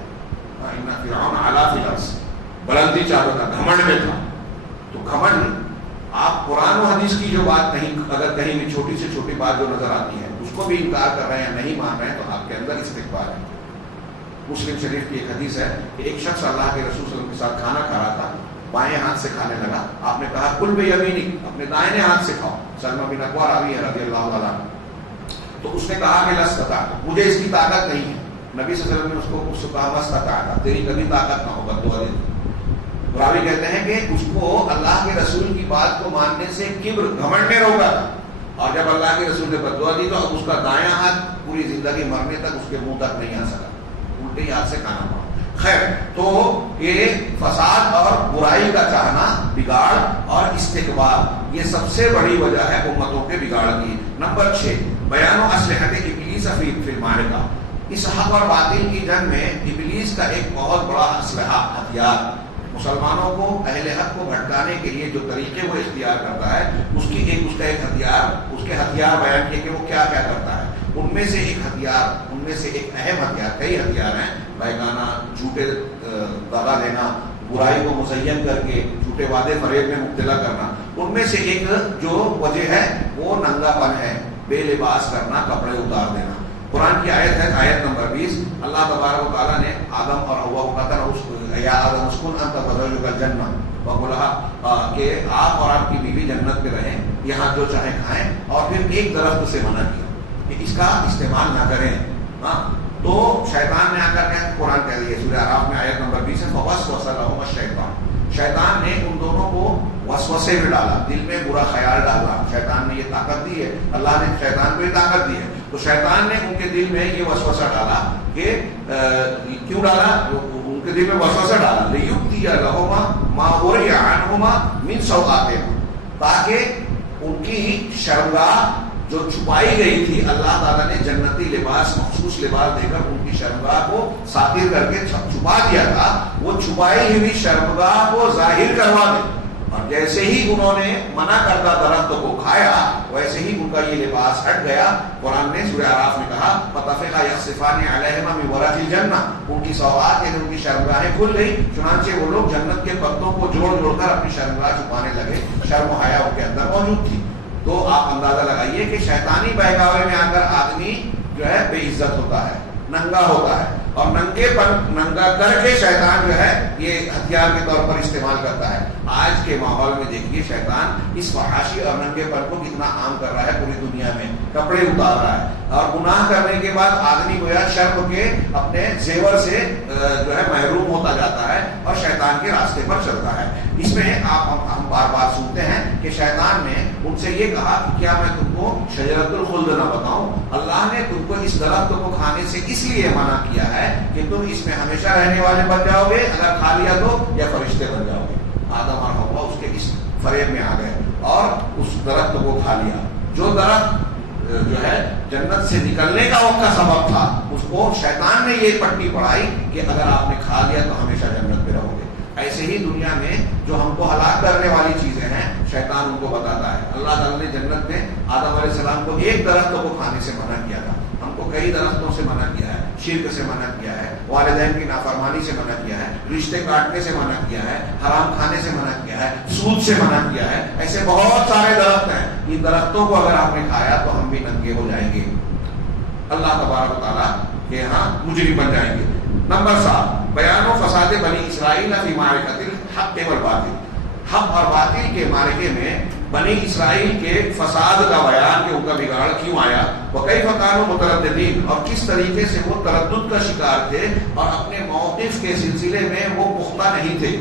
ان فرعون علا فی الارض, بلندی چاہتا تھا, گھمنڈ میں تھا. تو گھمنڈ آپ قرآن و حدیث کی جو بات نہیں, اگر کہیں بھی چھوٹی سے چھوٹی بات جو نظر آتی ہے اس کو بھی انکار کر رہے ہیں, نہیں مان رہے ہیں, تو آپ کے اندر استکبار ہے. مسلم شریف کی ایک حدیث ہے کہ ایک شخص اللہ کے رسول صلی اللہ علیہ وسلم کے ساتھ کھانا کھا رہا تھا, بائیں ہاتھ سے کھانے لگا. آپ نے کہا کل بیمینک, اپنے دائیں ہاتھ سے کھاؤ. سلمہ بن اکوع راوی ہے رضی اللہ عنہ. تو اس نے کہا کہ لستطعت, مجھے اس کی طاقت نہیں ہے. نبی صلی اللہ علیہ وسلم نے اس کو کہا مستطعت, تیری کبھی طاقت نہ ہو, بددعا دے دی. راوی کہتے ہیں کہ اس کو اللہ کے رسول کی بات کو ماننے سے کبر, گھمنڈ نے روکا تھا, اور جب اللہ کے رسول نے بددعا دی تو اب اس کا دایاں ہاتھ پوری زندگی مرنے تک اس کے منہ تک نہیں آ سکا, الٹے ہاتھ سے کھانا پڑا. خیر, تو یہ فساد اور برائی کا چاہنا, بگاڑ اور استکبار, یہ سب سے بڑی وجہ ہے امتوں کے بگاڑ کی. نمبر 6, بیان و اسلحۃ ابلیس فی المعرکہ. اس حق اور باطل کی جنگ میں ابلیس کا ایک بہت بڑا اسلحہ, ہتھیار, مسلمانوں کو, اہل حق کو بھٹکانے کے لیے جو طریقے وہ اختیار کرتا ہے, اس کا ایک ہتھیار, اس کے ہتھیار بیان کیے کہ وہ کیا کیا کرتا ہے. ان میں سے ایک ہتھیار, ان میں سے ایک اہم ہتھیار, کئی ہتھیار ہیں, بہکانا, جھوٹے دغا دینا, برائی کو مزین کر کے جھوٹے وعدے فریب میں مبتلا کرنا. ان میں سے ایک جو وجہ ہے وہ ننگا پن ہے, بے لباس کرنا, کپڑے اتار دینا. قرآن کی آیت ہے, آیت نمبر 20. اللہ تبارک و تعالیٰ نے آدم اور حوا کو کہا تھا یا آدم اسکن انت وزوجک الجنہ, وکلا کہ آپ اور آپ کی بیوی جنت میں رہیں, یہاں جو چاہیں کھائیں, اور پھر ایک درخت سے منع کیا کہ اس کا استعمال نہ کریں. تو شیطان نے آ کر کے قرآن کہہ دیا, سورہ اعراف میں آیت نمبر 20 ہے, فوسوس لہما الشیطان. شیطان نے ان دونوں کو وسوسے میں ڈالا, دل میں برا خیال ڈالا. شیطان نے یہ طاقت دی ہے, اللہ نے شیطان کو یہ طاقت دی ہے. تو شیطان نے ان کے دل میں یہ وسوسہ ڈالا کہ کیوں ڈالا, ان کے دل میں وسوسہ ڈالا لیبدی لہما ما ورئ عنہما من سوآتہما, تاکہ ان کی شرمگاہ جو چھپائی گئی تھی اللہ تعالیٰ نے جنتی لباس مخصوص مخصوص لباس دے کر ان کی شرمگاہ کو ساتر کر کے چھپا دیا تھا، وہ چھپائی ہوئی شرمگاہ کو ظاہر کروا دے. اور جیسے ہی انہوں نے منع کردہ درختوں کو کھایا ویسے ہی ان کا یہ لباس ہٹ گیا. قرآن نے سورہ اعراف میں کہا فَطَفِقَا يَخْصِفَانِ عَلَيْهِمَا مِنْ وَرَقِ الْجَنَّةِ، ان کی سوغات یعنی ان کی شرمگاہیں کھل گئی، چنانچہ وہ لوگ جنت کے پتوں کو جوڑ جوڑ کر اپنی شرمگاہ چھپانے لگے. شرم و حیا ان کے اندر موجود تھی. تو آپ اندازہ لگائیے کہ شیطانی بہکاوے میں آ کر آدمی جو ہے بے عزت ہوتا ہے، ننگا ہوتا ہے، اور ننگے پر ننگا کر کے شیطان جو ہے یہ ہتھیار کے طور پر استعمال کرتا ہے. آج کے ماحول میں دیکھیے شیطان اس فحاشی اور ننگے پن کو کتنا عام کر رہا ہے. پوری دنیا میں کپڑے اتار رہا ہے اور گناہ کرنے کے بعد آدمی گویا شرم کے اپنے زیور سے جو ہے محروم ہوتا جاتا ہے اور شیطان کے راستے پر چلتا ہے. اس میں ہم بار بار سنتے ہیں کہ شیطان نے ان سے یہ کہا کہ کیا میں تم کو شجرۃ الخلد نہ بتاؤں؟ اللہ نے تم کو اس درخت کو کھانے سے اس لیے منع کیا ہے کہ تم اس میں ہمیشہ رہنے والے بن جاؤ گے، اگر کھا لیا تو یا فرشتے بن جاؤ گے. آدم اور حوا اس کے اس فریب میں آ گئے اور اس درخت کو کھا لیا. جو درخت جو ہے جنت سے نکلنے کا وقت کا سبب تھا، اس کو شیطان نے یہ پٹی پڑھائی کہ اگر آپ نے کھا لیا تو ہمیشہ جنت میں رہو گے. ایسے ہی دنیا میں جو ہم کو ہلاک کرنے والی چیزیں ہیں شیطان ان کو بتاتا ہے. اللہ تعالیٰ نے جنت میں آدم علیہ السلام کو ایک درخت کو کھانے سے منع کیا تھا، ہم کو کئی درختوں سے منع کیا ہے. شرک سے منع کیا ہے، والدین کی نافرمانی سے منع کیا ہے، رشتے کاٹنے سے منع کیا ہے، حرام کھانے سے منع کیا ہے، سود سے منع کیا ہے. ایسے بہت سارے درخت ہیں. ان درختوں کو اگر آپ نے کھایا تو ہم بھی ننگے ہو جائیں گے، اللہ تبارک و تعالیٰ کے ہاں مجرم بن جائیں گے. نمبر 7 بیان و فساد بنی اسرائیل فی معرکۃ الحق والباطل. حق اور باطل کے معرکے میں بنی اسرائیل کے فساد کا بیان کہ ان کا بگاڑ کیوں آیا. وکیف کانوا مترددین، اور کس طریقے سے وہ تردد کا شکار تھے اور اپنے موقف کے سلسلے میں وہ پختہ نہیں تھے،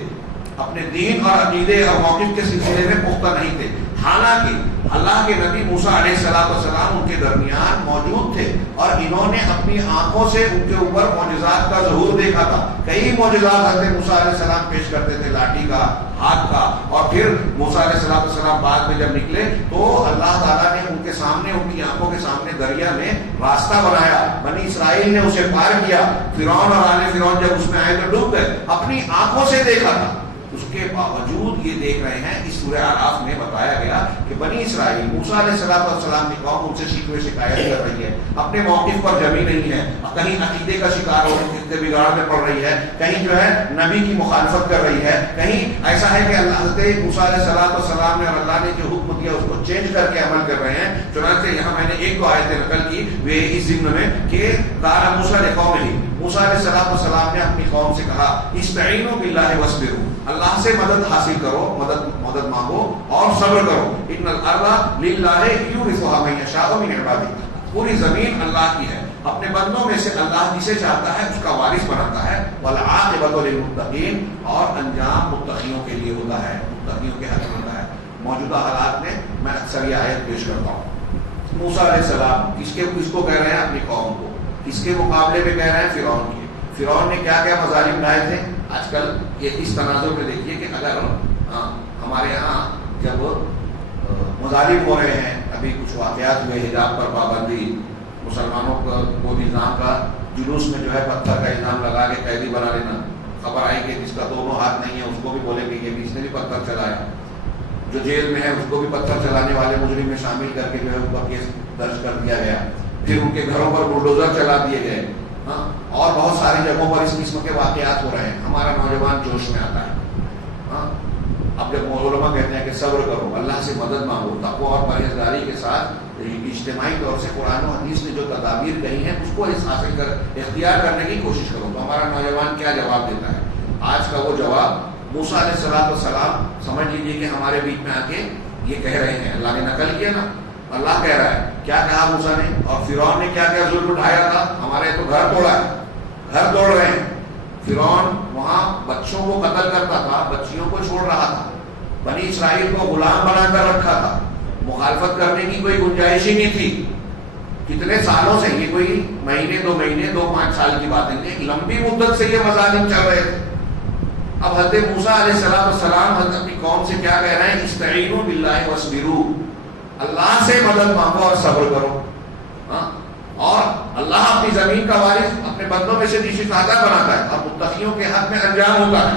اپنے دین اور عقیدے اور موقف کے سلسلے میں پختہ نہیں تھے. حالانکہ اللہ کے نبی موسیٰ علیہ السلام ان کے درمیان موجود تھے اور انہوں نے اپنی آنکھوں سے ان کے اوپر معجزات کا ظہور دیکھا تھا. کئی معجزات حضرت موسیٰ علیہ السلام پیش کرتے تھے، لاٹھی کا، ہاتھ کا. اور پھر موسیٰ علیہ السلام بعد میں جب نکلے تو اللہ تعالیٰ نے ان کے سامنے، ان کی آنکھوں کے سامنے دریا میں راستہ بنایا. بنی اسرائیل نے اسے پار کیا. فرعون اور آل فرعون جب اس میں آئے تو ڈوب گئے. اپنی آنکھوں سے دیکھا تھا. اس کے باوجود یہ دیکھ رہے ہیں، اس سورہ اعراف میں بتایا گیا کہ بنی اسرائیل موسیٰ علیہ السلام کی قوم ان سے شکوے شکایت کر رہی ہے، اپنے موقف پر جمی نہیں ہے، کہیں عقیدے کا شکار ہو کے بگاڑ میں پڑ رہی ہے، کہیں جو ہے نبی کی مخالفت کر رہی ہے، کہیں ایسا ہے کہ حضرت موسیٰ علیہ السلام نے اور اللہ نے جو حکم دیا اس کو چینج کر کے عمل کر رہے ہیں. چنانچہ یہاں میں نے ایک دو آیتیں نقل کی اس ضمن میں کہ قال موسیٰ لقومہ، موسیٰ علیہ السلام نے اپنی قوم سے کہا استعینوا باللہ واصبروا، اللہ سے مدد حاصل کرو، مدد مانگو اور صبر کرو. ان الارض للہ یورثها من یشاء من عبادہ، پوری زمین اللہ کی ہے، اپنے بندوں میں سے اللہ جسے چاہتا ہے اس کا وارث بناتا ہے. والعاقبۃ للمتقین، اور انجام متقیوں کے لیے ہوتا ہے، متقیوں کے حق ہوتا ہے. موجودہ حالات میں میں اکثر یہ آیت پیش کرتا ہوں. موسیٰ علیہ السلام کس کو کہہ رہے ہیں؟ اپنی قوم کو. کس کے مقابلے میں کہہ رہے ہیں؟ فرعون کی. فرعون نے کیا کیا مظالم ڈھائے تھے. آج کل یہ اس تناظر میں دیکھیے کہ اگر ہمارے یہاں جب مظالم ہو رہے ہیں، ابھی کچھ واقعات ہوئے، حجاب پر پابندی، مسلمانوں کو نظام کا جلوس میں جو ہے پتھر کا الزام لگا کے قیدی بنا لینا. خبر آئی کہ جس کا دونوں ہاتھ نہیں ہے اس کو بھی بولے کہ یہ بھی اس نے بھی پتھر چلایا. جو جیل میں ہے اس کو بھی پتھر چلانے والے مجرم میں شامل کر کے جو ہے ان پر کیس درج کر دیا گیا. پھر ان کے گھروں پر بلڈوزر چلا دیے گئے. اور بہت ساری جگہوں پر اس قسم کے واقعات ہو رہے ہیں. ہمارا نوجوان جوش میں آتا ہے. اب جب علماء کہتے ہیں کہ صبر کرو، اللہ سے مدد مانگو، تقوی اور پرہیزگاری کے ساتھ اجتماعی طور سے قرآن و حدیث نے جو تدابیر کہی ہیں اس کو حاصل اختیار کرنے کی کوشش کرو، تو ہمارا نوجوان کیا جواب دیتا ہے؟ آج کا وہ جواب موسیٰ علیہ السلام سمجھ لیجیے کہ ہمارے بیچ میں آ کے یہ کہہ رہے ہیں. اللہ نے نقل کیا نا، اللہ کہہ رہا ہے کیا کہا موسیٰ نے، اور فرعون نے کیا کیا ظلم اٹھایا تھا. ہمارے تو گھر توڑا ہے، گھر توڑ رہے ہیں. فرعون وہاں بچوں کو قتل کرتا تھا، بچیوں کو چھوڑ رہا تھا، بنی اسرائیل کو غلام بنا کر رکھا تھا، مخالفت کرنے کی کوئی گنجائش ہی نہیں تھی. کتنے سالوں سے، یہ کوئی مہینے 2 مہینے 2-5 سال کی باتیں نہیں، لمبی مدت سے یہ مظالم چل رہے تھے. اب حضرت موسیٰ علیہ السلام حضرت اپنی قوم سے کیا کہہ رہے ہیں؟ استعینوا باللہ واصبروا، اللہ سے مدد مانگو اور صبر کرو. اور اللہ اپنی زمین کا وارث اپنے بندوں میں سے نیچے شہادت بناتا ہے اور متقیوں کے حق میں انجام ہوتا ہے.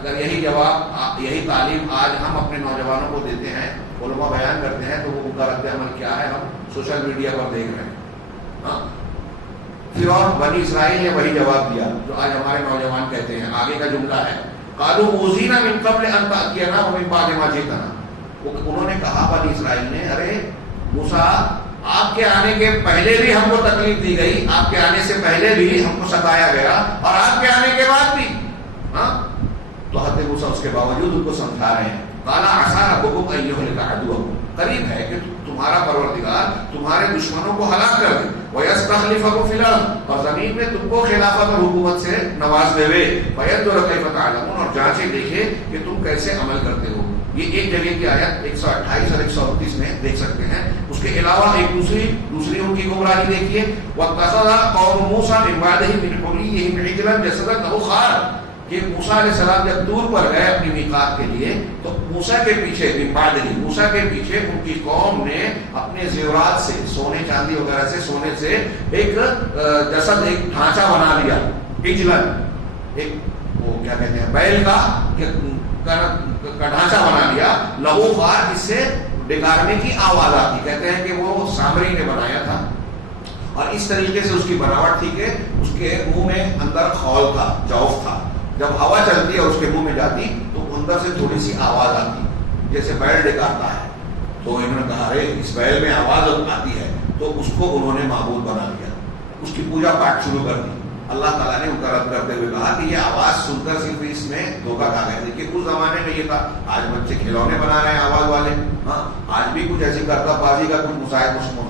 اگر یہی جواب یہی تعلیم آج ہم اپنے نوجوانوں کو دیتے ہیں, علماء بیان کرتے ہیں, تو وہ ان کا رد عمل کیا ہے ہم سوشل میڈیا پر دیکھ رہے ہیں. ہاں پھر اور بنی اسرائیل نے وہی جواب دیا جو آج ہمارے نوجوان کہتے ہیں. آگے کا جملہ ہے قالوا اوذینا من قبل ان تأتینا ومن بعد ما جئتنا. انہوں نے کہا بنی اسرائیل نے, ارے موسیٰ آپ کے آنے کے پہلے بھی ہم کو تکلیف دی گئی, آپ کے آنے سے پہلے بھی ہم کو ستایا گیا, اور آپ کے آنے کے بعد بھی. ہاں تو حضرت موسیٰ اس کے باوجود ان کو سمجھا رہے ہیں. قال عسى ربكم ان يهلك عدوكم, قریب ہے کہ تمہارا پروردگار تمہارے دشمنوں کو ہلاک کر دے, وَيَسْتَخْلِفَكُمْ فِي الْأَرْضِ, اور زمین میں تم کو خلافت اور حکومت سے نواز دے, فَيَنْظُرَ كَيْفَ تَعْمَلُونَ, اور جانچے دیکھے کہ تم کیسے عمل کرتے ہو. یہ ایک جگہ کی آیت 128 اور 129 میں دیکھ سکتے ہیں. اس کے علاوہ ایک دوسری ان کی گمراہی دیکھیے. وَاتَّخَذَ قَوْمُ مُوسَىٰ مِن بَعْدِهِ مِنْ حُلِيِّهِمْ عِجْلًا جَسَدًا لَهُ خَوَارٌ, کہ موسیٰ علیہ السلام جب دور پر گئے اپنی میقات کے لیے, تو موسیٰ کے پیچھے موسیٰ کے پیچھے ان کی قوم نے اپنے زیورات سے, سونے چاندی وغیرہ سے, سونے سے ایک جسد, ایک ڈھانچہ بنا لیا. عجلن, ایک وہ کیا کہتے ہیں بیل کا ڈھانچہ بنا لیا. لہو خوار, جس سے ڈگارنے کی آواز آتی. کہتے ہیں کہ وہ سامری نے بنایا تھا, اور اس طریقے سے اس کی بناوٹ تھی کہ اس کے منہ میں اندر خول تھا, جوف تھا. جب ہوا چلتی ہے اور اس کے منہ میں جاتی تو اندر سے تھوڑی سی آواز آتی, جیسے بیل ڈکارتا ہے. تو انہوں نے کہا ارے اس بیل میں آواز آتی ہے, تو اس کو انہوں نے معبود بنا لیا, اس کی پوجا پاٹ شروع کر دی. اللہ تعالیٰ نے ان کا رد کرتے ہوئے کہا کہ یہ آواز سن کر صرف اس میں دھوکہ کھا گئے. دیکھیے اس زمانے میں یہ تھا, آج بچے کھلونے بنا رہے ہیں آواز والے. ہاں آج بھی کچھ ایسی کرتا بازی کا کچھ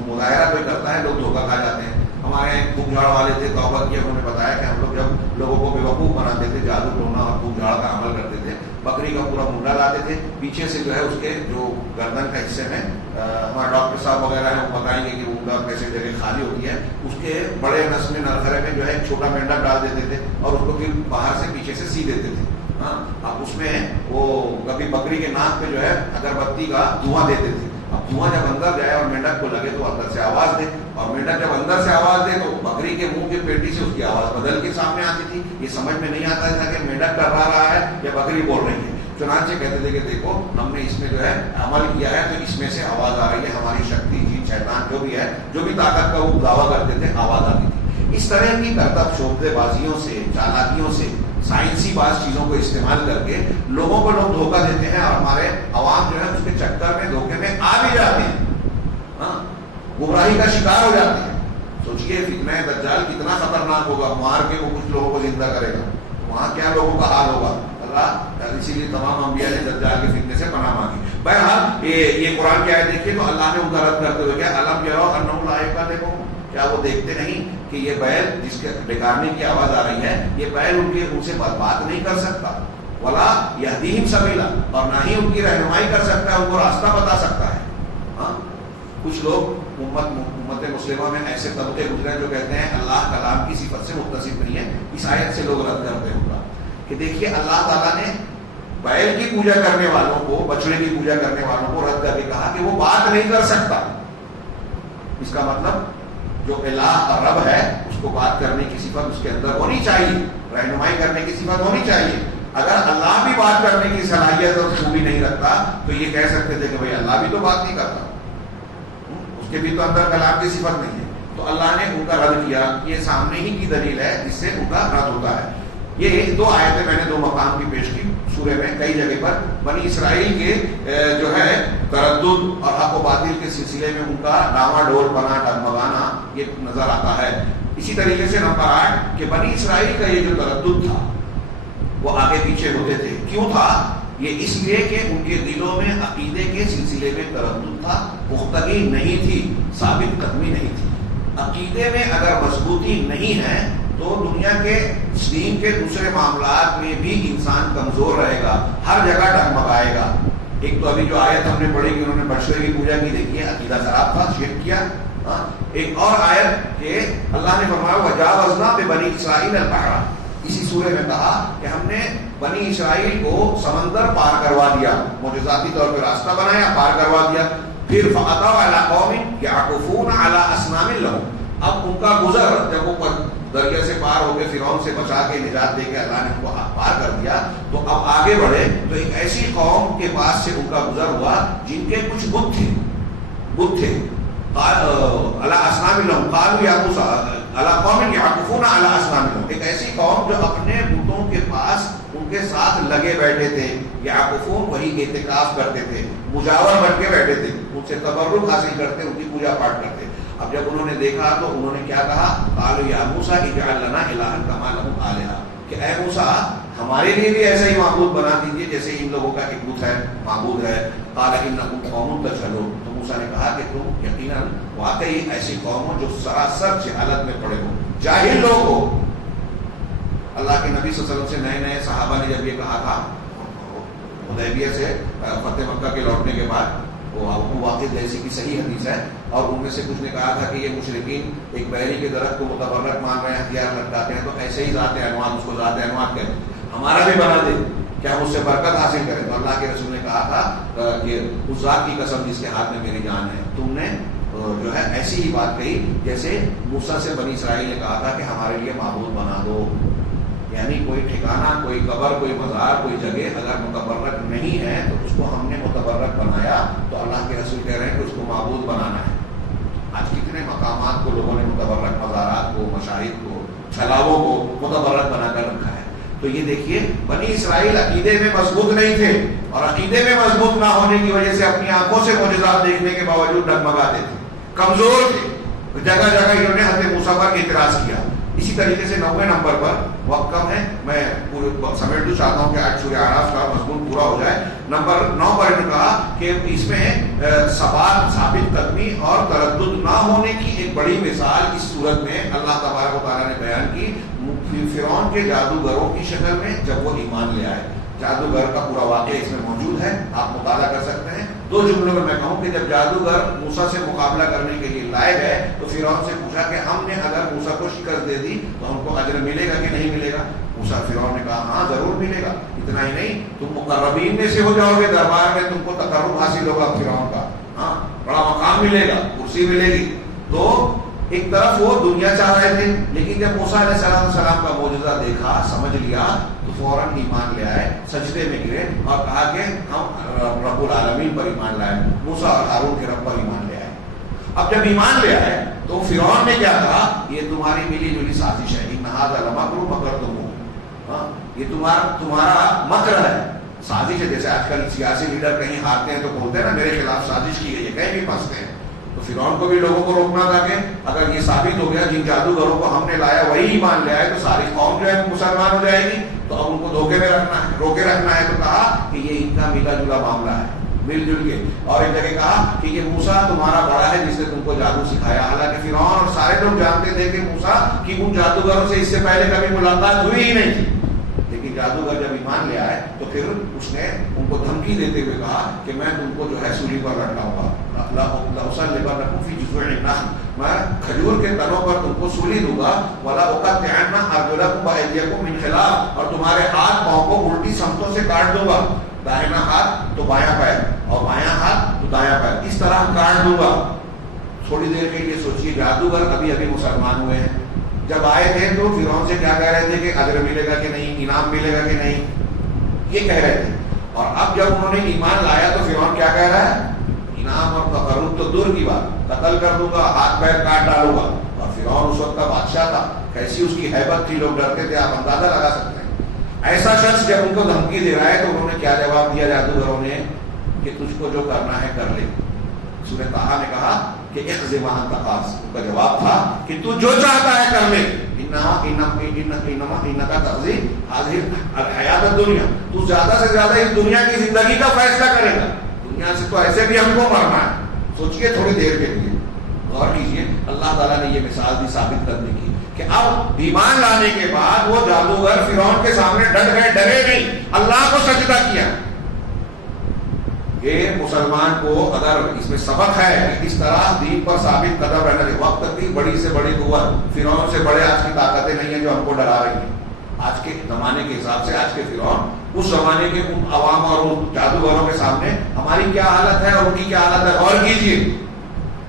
مظاہرہ کوئی کرتا ہے, لوگ دھوکہ کھا جاتے ہیں. ہمارے یہاں پھوک جھاڑ والے تھے, توبہ کیا, انہوں نے بتایا کہ ہم لوگ جب لوگوں کو بیوقوف بناتے تھے, جادو ٹونا اور پھوک جھاڑ کا عمل کرتے تھے, بکری کا پورا منڈا لاتے تھے, پیچھے سے جو ہے اس کے جو گردن کا حصے میں, ہمارے ڈاکٹر صاحب وغیرہ ہیں وہ بتائیں گے کہ منڈا کیسے جگہ خالی ہوتی ہے, اس کے بڑے نس میں نرخرے میں جو ہے ایک چھوٹا مینڈا ڈال دیتے تھے, اور اس کو پھر باہر سے پیچھے سے سی دیتے تھے. ہاں اب اس میں وہ کبھی بکری کے ناک پہ جو ہے اگربتی کا دھواں دیتے تھے. اب دھواں جب اندر جائے اور مینڈک کو لگے تو اندر سے آواز دے, اور مینڈک جب اندر سے آواز دے تو بکری کے منہ کی پیٹی سے اس کی آواز بدل کے سامنے آتی تھی. یہ سمجھ میں نہیں آتا تھا کہ مینڈک ڈرا رہا ہے یا بکری بول رہی ہے. چنانچہ کہتے تھے کہ دیکھو ہم نے اس میں جو ہے عمل کیا ہے, تو اس میں سے آواز آ رہی ہے, ہماری شکتی جی شیطان جو بھی ہے, جو بھی طاقت کا وہ دعویٰ کرتے تھے, آواز آتی تھی. اس طرح کی کرتب شعبے بازیوں سے, چالاکیوں سے, سائنسی بعض چیزوں کو استعمال کر کے لوگوں کو لوگ دھوکہ دیتے ہیں, اور ہمارے عوام جو ہے اس کے چکر میں دھوکے میں آ بھی جاتے ہیں, ہاں گمراہی کا شکار ہو جاتے ہیں. سوچئے فتنہ دجال کتنا خطرناک ہوگا, مار کے وہ کچھ لوگوں کو زندہ کرے گا, وہاں کیا لوگوں کا حال ہوگا. اللہ اسی لیے تمام انبیاء نے دجال کے فتنے سے پناہ مانگی. بہرحال یہ قرآن کی آیت دیکھیے تو اللہ نے ان کا رد کرتے ہوئے کیا, الم یروا انہ لا یکلمہ, کیا وہ دیکھتے نہیں کہ یہ بیل جس کے ڈکارنے کی آواز آ رہی ہے, یہ بیل ان سے بات نہیں کر سکتا, ولا یہدیہم سبیلا, اور نہ ہی ان کی رہنمائی کر سکتا ہے, ان کو راستہ بتا سکتا ہے. ہاں کچھ لوگ امت مسلمہ میں ایسے طبقے گزرے جو کہتے ہیں اللہ کلام کی صفت سے متصف نہیں ہے. اس آیت سے لوگ رد کرتے ہیں کہ دیکھیے اللہ تعالیٰ نے بیل کی پوجا کرنے والوں کو, بچڑے کی پوجا کرنے والوں کو رد کر کے کہا کہ وہ بات نہیں کر سکتا. اس کا مطلب جو الہ اور رب ہے اس کو بات کرنے کی صفت اس کے اندر ہونی چاہیے, رہنمائی کرنے کی صفت ہونی چاہیے. اگر اللہ بھی بات کرنے کی صلاحیت اور خوبی نہیں رکھتا تو یہ کہہ سکتے تھے کہ بھائی اللہ بھی تو بات نہیں کرتا, اس کے بھی تو اندر کلام کی صفت نہیں ہے. تو اللہ نے ان کا رد کیا. یہ سامنے ہی کی دلیل ہے جس سے ان کا رد ہوتا ہے. یہ دو آیتیں میں نے دو مقام کی پیش کی سورے میں. کئی جگہ پر بنی اسرائیل کے جو ہے تردد اور حق و باطل کے سلسلے میں ان کا ڈاواں ڈول پنا ڈگمگانا یہ نظر آتا ہے. اسی طریقے سے نمبر 8 کہ بنی اسرائیل کا یہ جو تردد تھا وہ آگے پیچھے ہوتے تھے. کیوں تھا؟ یہ اس لیے کہ ان کے دلوں میں عقیدے کے سلسلے میں تردد تھا, پختگی نہیں تھی, ثابت قدمی نہیں تھی. عقیدے میں اگر مضبوطی نہیں ہے تو دنیا کے دین کے دوسرے معاملات میں بھی انسان کمزور رہے گا, ہر جگہ ڈگمگائے گا. ایک تو ابھی جو آیت ہم نے پڑھی کہ انہوں نے بچڑے کی پوجا کی, دیکھیے عقیدہ خراب تھا, شرک کیا. ایک اور آیت کہ اللہ نے فرمایا وجاوزنا ببنی اسرائیل البحر, اسی سورے میں کہا کہ ہم نے بنی اسرائیل کو سمندر پار کروا دیا, معجزاتی طور پہ راستہ بنایا, پار کروا دیا. پھر فاتوا علی قوم یعکفون علی اصنام لہم, اب ان کا گزر دریا سے پار ہو کے فرعون سے بچا کے نجات دے کے اللہ نے ان کو پار کر دیا. تو اب آگے بڑھے تو ایک ایسی قوم کے پاس سے ان کا گزر ہوا جن کے کچھ بت تھے. علی اصنام لہم قالوا یا موسیٰ علی قوم یعکفون علی اصنام لہم. ایک ایسی قوم جو اپنے بتوں کے پاس ان کے ساتھ لگے بیٹھے تھے. یعکفون وہی اعتکاف کرتے تھے, مجاور بن کے بیٹھے تھے, ان سے تبرک حاصل کرتے, ان کی پوجا پاٹ کرتے. اب جب انہوں نے دیکھا تو انہوں نے کیا کہا, قالوا یا موسیٰ اجعل لنا الہا کما لہم آلہہ, کہ اے موسیٰ ہمارے لیے بھی ایسا ہی معبود بنا دیجیے جیسے ان لوگوں کا ایک بت ہے, معبود ہے. قال انکم قوم تجہلون, تو موسیٰ نے کہا کہ تم یقیناً واقعی ایسی قوم ہو جو سراسر جہالت میں پڑے ہو, جاہل لوگ ہو. اللہ کے نبی صلی اللہ علیہ وسلم سے نئے نئے صحابہ نے جب یہ کہا تھا حدیبیہ سے فتح مکہ کے لوٹنے کے بعد, وہ واقع جیسی کی صحیح حدیث ہے, اور ان میں سے کچھ نے کہا تھا کہ یہ مشرکین ایک بحری کے درخت کو متبرک مان رہے ہیں, ہتھیار لٹکاتے ہیں, تو ایسے ہی ذات انوار, اس کو ذات انوار کہتے ہیں, ہمارا بھی بنا دے, کیا ہم اس سے برکت حاصل کریں. تو اللہ کے رسول نے کہا تھا کہ اس ذات کی قسم جس کے ہاتھ میں میری جان ہے, تم نے جو ہے ایسی ہی بات کہی جیسے موسیٰ سے بنی اسرائیل نے کہا تھا کہ ہمارے لیے معبود بنا دو. یعنی کوئی ٹھکانہ, کوئی قبر, کوئی مزار, کوئی جگہ اگر متبرک نہیں ہے تو اس کو ہم نے متبرک بنایا. تو اللہ کے رسول کہہ رہے ہیں کہ اس کو معبود بنانا ہے. آج کتنے مقامات کو لوگوں نے متبرک, مزارات کو, مشاہد کو, چھلاووں کو متبرک بنا کر رکھا ہے. تو یہ دیکھیے بنی اسرائیل عقیدے میں مضبوط نہیں تھے, اور عقیدے میں مضبوط نہ ہونے کی وجہ سے اپنی آنکھوں سے معجزات دیکھنے کے باوجود ڈگمگاتے تھے, کمزور تھے. جگہ جگہ انہوں نے حضرت موسیٰ پر اعتراض کیا. اسی طریقے سے 90 نمبر پر, وقت کم ہے, میں پورے سمیٹنا چاہتا ہوں کہ آج سورہ اعراف کا مضمون پورا ہو جائے. نمبر 9 پر انہوں نے کہا کہ اس میں ثابت قدمی اور تردد نہ ہونے کی ایک بڑی مثال اس صورت میں اللہ تبارک و تعالیٰ نے بیان کی, فرعون کے جادوگروں کی شکل میں جب وہ ایمان لے آئے. جادوگر کا پورا واقعہ اس میں موجود ہے, آپ مطالعہ کر سکتے ہیں. 2 جملوں میں کہوں کہ جب جادوگر موسیٰ سے مقابلہ کرنے کے لیے لائے گئے تو فرعون سے پوچھا کہ ہم نے اگر موسیٰ کو شکست دے دی تو ہم کو اجر ملے گا کہ نہیں ملے گا. فرعون نے کہا ہاں ضرور ملے گا, اتنا ہی نہیں تم مقربین میں سے ہو جاؤ گے, دربار میں تم کو تقرب حاصل ہوگا فرعون کا, ہاں بڑا مقام ملے گا, کرسی ملے گی. تو ایک طرف وہ دنیا چاہ رہے تھے, لیکن جب موسیٰ علیہ السلام کا معجزہ دیکھا, سمجھ لیا, تو فوراً ایمان لے آئے, سجدے میں گرے اور کہا کہ ہم رب العالمین پر ایمان لائے, موسیٰ اور ہارون کے رب پر ایمان لے آئے. اب جب ایمان لے آئے تو فرعون نے کیا کہا, یہ تمہاری ملی جلی سازش ہے, ان ھذا لمکر مکرتموہ, یہ تمہارا مکر ہے, سازش ہے. جیسے آج کل سیاسی لیڈر کہیں ہارتے ہیں تو بولتے ہیں نا میرے خلاف سازش کی گئی ہے, کہیں بھی پھنستے ہیں. تو فرعون کو بھی لوگوں کو روکنا تھا کہ اگر یہ ثابت ہو گیا جن جادوگروں کو ہم نے لایا وہی ایمان لے آئے تو ساری قوم جو ہے مسلمان ہو جائے گی, تو اب ان کو دھوکے میں رکھنا ہے, روکے رکھنا ہے. تو کہا کہ یہ ان کا ملا جلا معاملہ ہے, مل جل کے. اور ایک جگہ کہا کہ یہ موسیٰ تمہارا بڑا ہے جس نے تم کو جادو سکھایا. حالانکہ فرعون اور سارے لوگ جانتے تھے کہ موسیٰ کی ان جادوگروں سے اس سے پہلے کبھی ملاقات ہوئی ہی نہیں تھی. لیکن جادوگر جب ایمان لے آئے تو پھر اس نے ان کو دھمکی دیتے ہوئے کہا کہ میں تم کو جو ہے سولی پر لٹکاؤں گا, میں کھجور کے تنوں پر تم کو سولی دوں گا, وَلَأُقَطِّعَنَّ أَرْجُلَكُمْ وَأَيْدِيَكُمْ مِنْ خِلَافٍ, اور تمہارے ہاتھ پاؤں کو الٹی سمتوں سے کاٹ دوں گا, دائنا ہاتھ تو بایاں پیر اور بایاں ہاتھ تو دایاں پیر, اس طرح کاٹ دوں گا. تھوڑی دیر کے لیے سوچیے, جادوگر ابھی ابھی مسلمان ہوئے ہیں, جب آئے تھے تو فرعون سے کیا کہہ رہے تھے کہ اجر ملے گا کہ نہیں, انعام ملے گا کہ نہیں, یہ کہہ رہے تھے. اور اب جب انہوں نے ایمان لایا تو فرعون کیا کہہ رہا ہے, انعام اور تقرب تو دور کی بات, قتل کر دوں گا, ہاتھ پیر کاٹ ڈالوں گا. اور فرعون اس وقت کا بادشاہ تھا, کیسی اس کی ہیبت تھی, لوگ ڈرتے تھے, آپ اندازہ لگا سکتے ہیں. ایسا شخص جب ان کو دھمکی دے رہا ہے تو انہوں نے کیا جواب دیا جادوگروں نے کہ تجھ کو جو کرنا ہے کر لے. سورہ طٰہٰ نے کہا کہ اقض ما انت قاض, ان کا جواب تھا کہ تو جو چاہتا ہے کر لے, انکا تقضی هذه الحیات الدنیا, تو زیادہ سے زیادہ اس دنیا کی زندگی کا فیصلہ کرے گا, دنیا سے تو ایسے بھی ہم کو مرنا ہے. سوچئے تھوڑی دیر کے لیے, غور کیجیے, اللہ تعالیٰ نے یہ مثال دی ثابت کرنے کی کہ اب ایمان لانے کے بعد وہ جادوگر فرعون کے سامنے ڈٹ گئے, ڈرے نہیں, اللہ کو سجدہ کیا. کہ مسلمان کو اگر اس میں سبق ہے کہ اس طرح دین پر ثابت قدم رہنا چاہیے. وقت کی بڑی سے بڑی قوت, فرعون سے بڑے آج کی طاقتیں نہیں ہیں جو ہم کو ڈرا رہی ہیں. آج کے زمانے کے حساب سے آج کے فرعون اس زمانے کے ان عوام اور ان جادوگروں کے سامنے ہماری کیا حالت ہے اور ان کی کیا حالت ہے, غور کیجیے.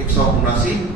179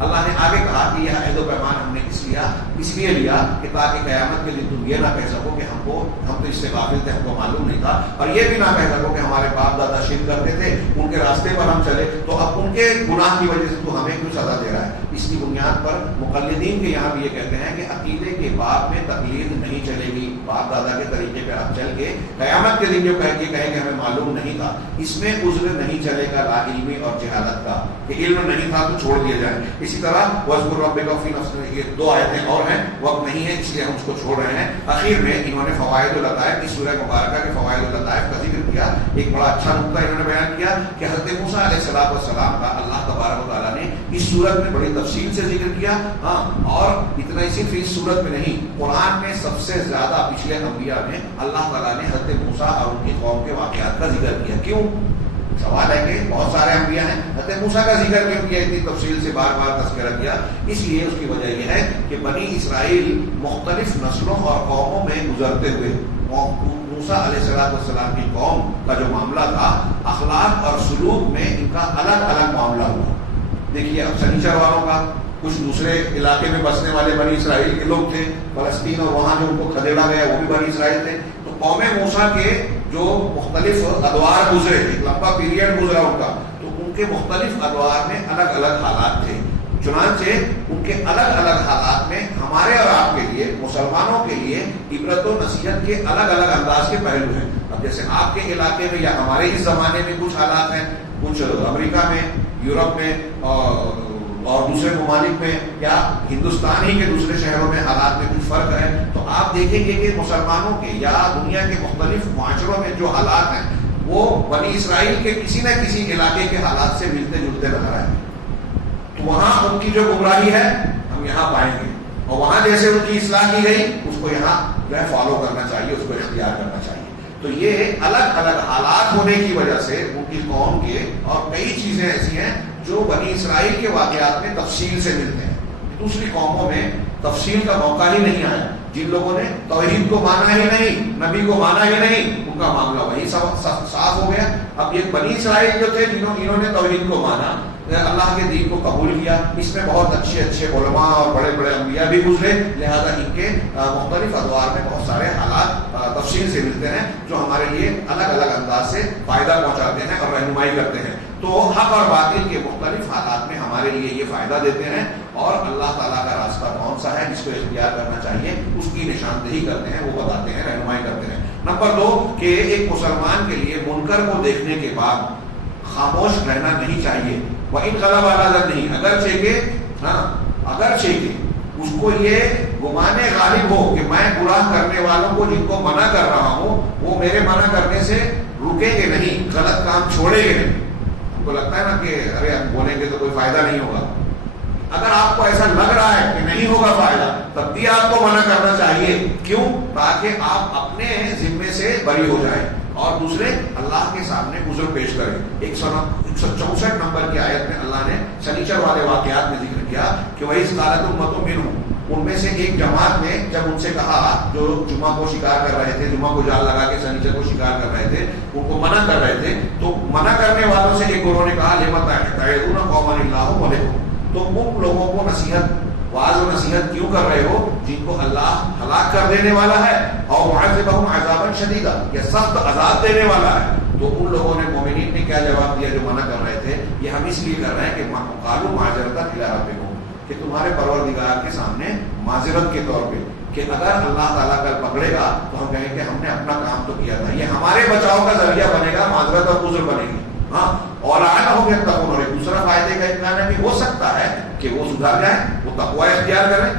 اللہ نے آگے کہا کہ یہ عہد و پیمان ہم نے اس لیے لیا کہ تاکہ قیامت کے دن تم یہ نہ کہہ سکو کہ ہم تو اس سے غافل تھے، ہم کو معلوم نہیں تھا، اور یہ بھی نہ کہہ سکو کہ ہمارے باپ دادا شرک کرتے تھے، ان کے راستے پر ہم چلے، تو اب ان کے گناہ کی وجہ سے تو ہمیں کیوں سزا دے رہا ہے؟ اس کی بنیاد پر مقلدین کے یہاں بھی یہ کہتے ہیں کہ عقیدے کے باب میں تقلید نہیں چلے گی، باپ دادا کے طریقے پہ اب چل کے قیامت کے دن جو کہیں کہ ہمیں معلوم نہیں تھا، اس میں عذر نہیں چلے گا لا علمی اور جہالت کا، کہ علم نہیں تھا تو چھوڑ دیا جائے۔ اسی طرح وَاذْكُرْ رَبَّكَ فِي نَفْسِكَ، یہ دو آیتیں اور ہیں، وقت نہیں ہے اس لیے ہم اس کو چھوڑ رہے ہیں۔ اخیر میں انہوں نے فوائد اللطائف، اس سورہ مبارکہ کے فوائد اللطائف کا ذکر کیا۔ ایک بڑا اچھا نقطہ انہوں نے بیان کیا کہ حضرت موسیٰ علیہ السلام کا اللہ تبارک و تعالیٰ نے اس صورت میں بڑی تفصیل سے ذکر کیا، ہاں، اور اتنا ہی صرف اس صورت میں نہیں، قرآن میں سب سے زیادہ پچھلے انبیاء میں اللہ تعالیٰ نے حضرت موسیٰ اور ان کی قوم کے واقعات کا ذکر کیا۔ کیوں؟ سوال ہے کہ بہت سارے انبیاء ہیں، حضرت موسیٰ کا ذکر کیوں کیا، اتنی تفصیل سے بار بار تذکرہ کیا؟ اس لیے اس کی وجہ یہ ہے کہ بنی اسرائیل مختلف نسلوں اور قوموں میں گزرتے ہوئے موسیٰ علیہ السلام کی قوم کا جو معاملہ تھا، اخلاق اور سلوک میں ان کا الگ الگ معاملہ ہوا۔ دیکھیے اب سنیچر والوں کا، کچھ دوسرے علاقے میں بسنے والے بنی اسرائیل کے لوگ تھے، فلسطین اور وہاں جو ان کو کھدیڑا گیا وہ بھی بنی اسرائیل تھے، تو قوم موسیٰ کے جو مختلف ادوار گزرے، ایک لمبا پیریڈ گزرا ان کا، تو ان کے مختلف ادوار میں الگ الگ حالات تھے۔ چنانچہ ان کے الگ الگ حالات میں ہمارے اور آپ کے لیے، مسلمانوں کے لیے عبرت و نصیحت کے الگ الگ انداز کے پہلو ہیں۔ اب جیسے آپ کے علاقے میں یا ہمارے اس زمانے میں کچھ حالات ہیں، کچھ امریکہ میں، یورپ میں اور دوسرے ممالک میں، یا ہندوستان ہی کے دوسرے شہروں میں حالات میں کچھ فرق ہے، تو آپ دیکھیں گے کہ مسلمانوں کے یا دنیا کے مختلف معاشروں میں جو حالات ہیں وہ بنی اسرائیل کے کسی نہ کسی علاقے کے حالات سے ملتے جلتے نظر آئے۔ تو وہاں ان کی جو گمراہی ہے ہم یہاں پائیں گے، اور وہاں جیسے ان کی اصلاح کی گئی اس کو یہاں جو ہے فالو کرنا چاہیے، اس کو اختیار کرنا چاہیے۔ تو یہ الگ الگ حالات ہونے کی وجہ سے ان کی قوم کے، اور کئی چیزیں ایسی ہیں جو بنی اسرائیل کے واقعات میں تفصیل سے ملتے ہیں، دوسری قوموں میں تفصیل کا موقع ہی نہیں آیا۔ جن لوگوں نے توحید کو مانا ہی نہیں، نبی کو مانا ہی نہیں، ان کا معاملہ وہی صاف ہو گیا۔ اب یہ بنی اسرائیل جو تھے انہوں نے توحید کو مانا، اللہ کے دین کو قبول کیا، اس میں بہت اچھے اچھے علماء اور بڑے بڑے انبیاء بھی گزرے، لہذا ان کے مختلف ادوار میں بہت سارے حالات تفصیل سے ملتے ہیں جو ہمارے لیے الگ الگ انداز سے فائدہ پہنچاتے ہیں اور رہنمائی کرتے ہیں۔ تو حق اور باطل کے مختلف حالات میں ہمارے لیے یہ فائدہ دیتے ہیں، اور اللہ تعالیٰ کا راستہ کون سا ہے جس کو اختیار کرنا چاہیے اس کی نشاندہی کرتے ہیں، وہ بتاتے ہیں، رہنمائی کرتے ہیں۔ نمبر 2 کہ ایک مسلمان کے لیے منکر کو دیکھنے کے بعد خاموش رہنا نہیں چاہیے۔ وَإِنْ غَلَبَ عَلَىٰ ظَنِّهِ، اگرچہ کہ اس کو یہ گمان غالب ہو کہ میں گناہ کرنے والوں کو جن کو منع کر رہا ہوں وہ میرے منع کرنے سے رکیں گے نہیں، غلط کام چھوڑیں گے نہیں۔ ہم کو لگتا ہے نا کہ ارے ہم بولیں گے تو کوئی فائدہ نہیں ہوگا، اگر آپ کو ایسا لگ رہا ہے کہ نہیں ہوگا فائدہ تب بھی آپ کو منع کرنا چاہیے۔ کیوں؟ تاکہ آپ اپنے ذمے سے بری ہو جائیں اور دوسرے اللہ کے سامنے عذر پیش کریں۔ 164 نمبر کی آیت میں اللہ نے سنیچر والے واقعات میں ذکر کیا کہ وَإِذْ قَالَتْ أُمَّةٌ مِّنْهُمْ، ان میں سے ایک جماعت نے جب ان سے کہا، جو جمعہ کو شکار کر رہے تھے، جمعہ کو جال لگا کے سنیچر کو شکار کر رہے تھے، ان کو منع کر رہے تھے، تو منع کرنے والوں سے ایک گروہ نے کہا لِمَ تَعِظُونَ قَوْمًا اللَّهُ مُهْلِكُهُم، تم ان لوگوں کو نصیحت، واعظ و نصیحت کیوں کر رہے ہو جن کو اللہ ہلاک کر دینے والا ہے، اور معذبہم عذابا شدیدا، یا سخت عذاب دینے والا ہے۔ تو ان لوگوں نے، مومنین نے کیا جواب دیا جو منع کر رہے تھے؟ یہ ہم اس لیے کر رہے ہیں کہ قالوا معذرۃ الی ربکم، کہ تمہارے پروردگار کے سامنے معذرت کے طور پہ، کہ اگر اللہ تعالیٰ کل پکڑے گا تو ہم کہیں کہ ہم نے اپنا کام تو کیا تھا، یہ ہمارے بچاؤ کا ذریعہ بنے گا، معذرت اور عذر بنے گی۔ ہاں، اور لعلہم یتقون، اور دوسرا فائدے کا امکان ہے کہ ہو سکتا ہے کہ وہ سدھر جائیں، وہ تقوی اختیار کریں،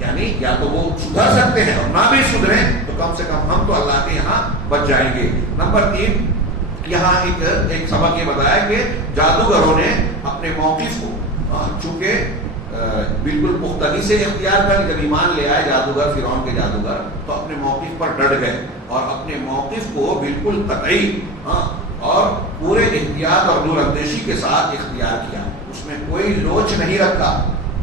یعنی یا تو وہ سدھر سکتے ہیں اور نہ بھی سدھریں تو کم سے کم ہم تو اللہ کے یہاں بچ جائیں گے۔ نمبر 3 یہاں ایک سبق یہ بتایا کہ جادوگروں نے اپنے موقف کو چونکہ بالکل پختگی سے اختیار کر، جب ایمان لے آئے جادوگر، فرعون کے جادوگر، تو اپنے موقف پر ڈٹ گئے اور اپنے موقف کو بالکل قطعی اور پورے احتیاط اور دور اندیشی کے ساتھ اختیار کیا، اس میں کوئی لوچ نہیں رکھا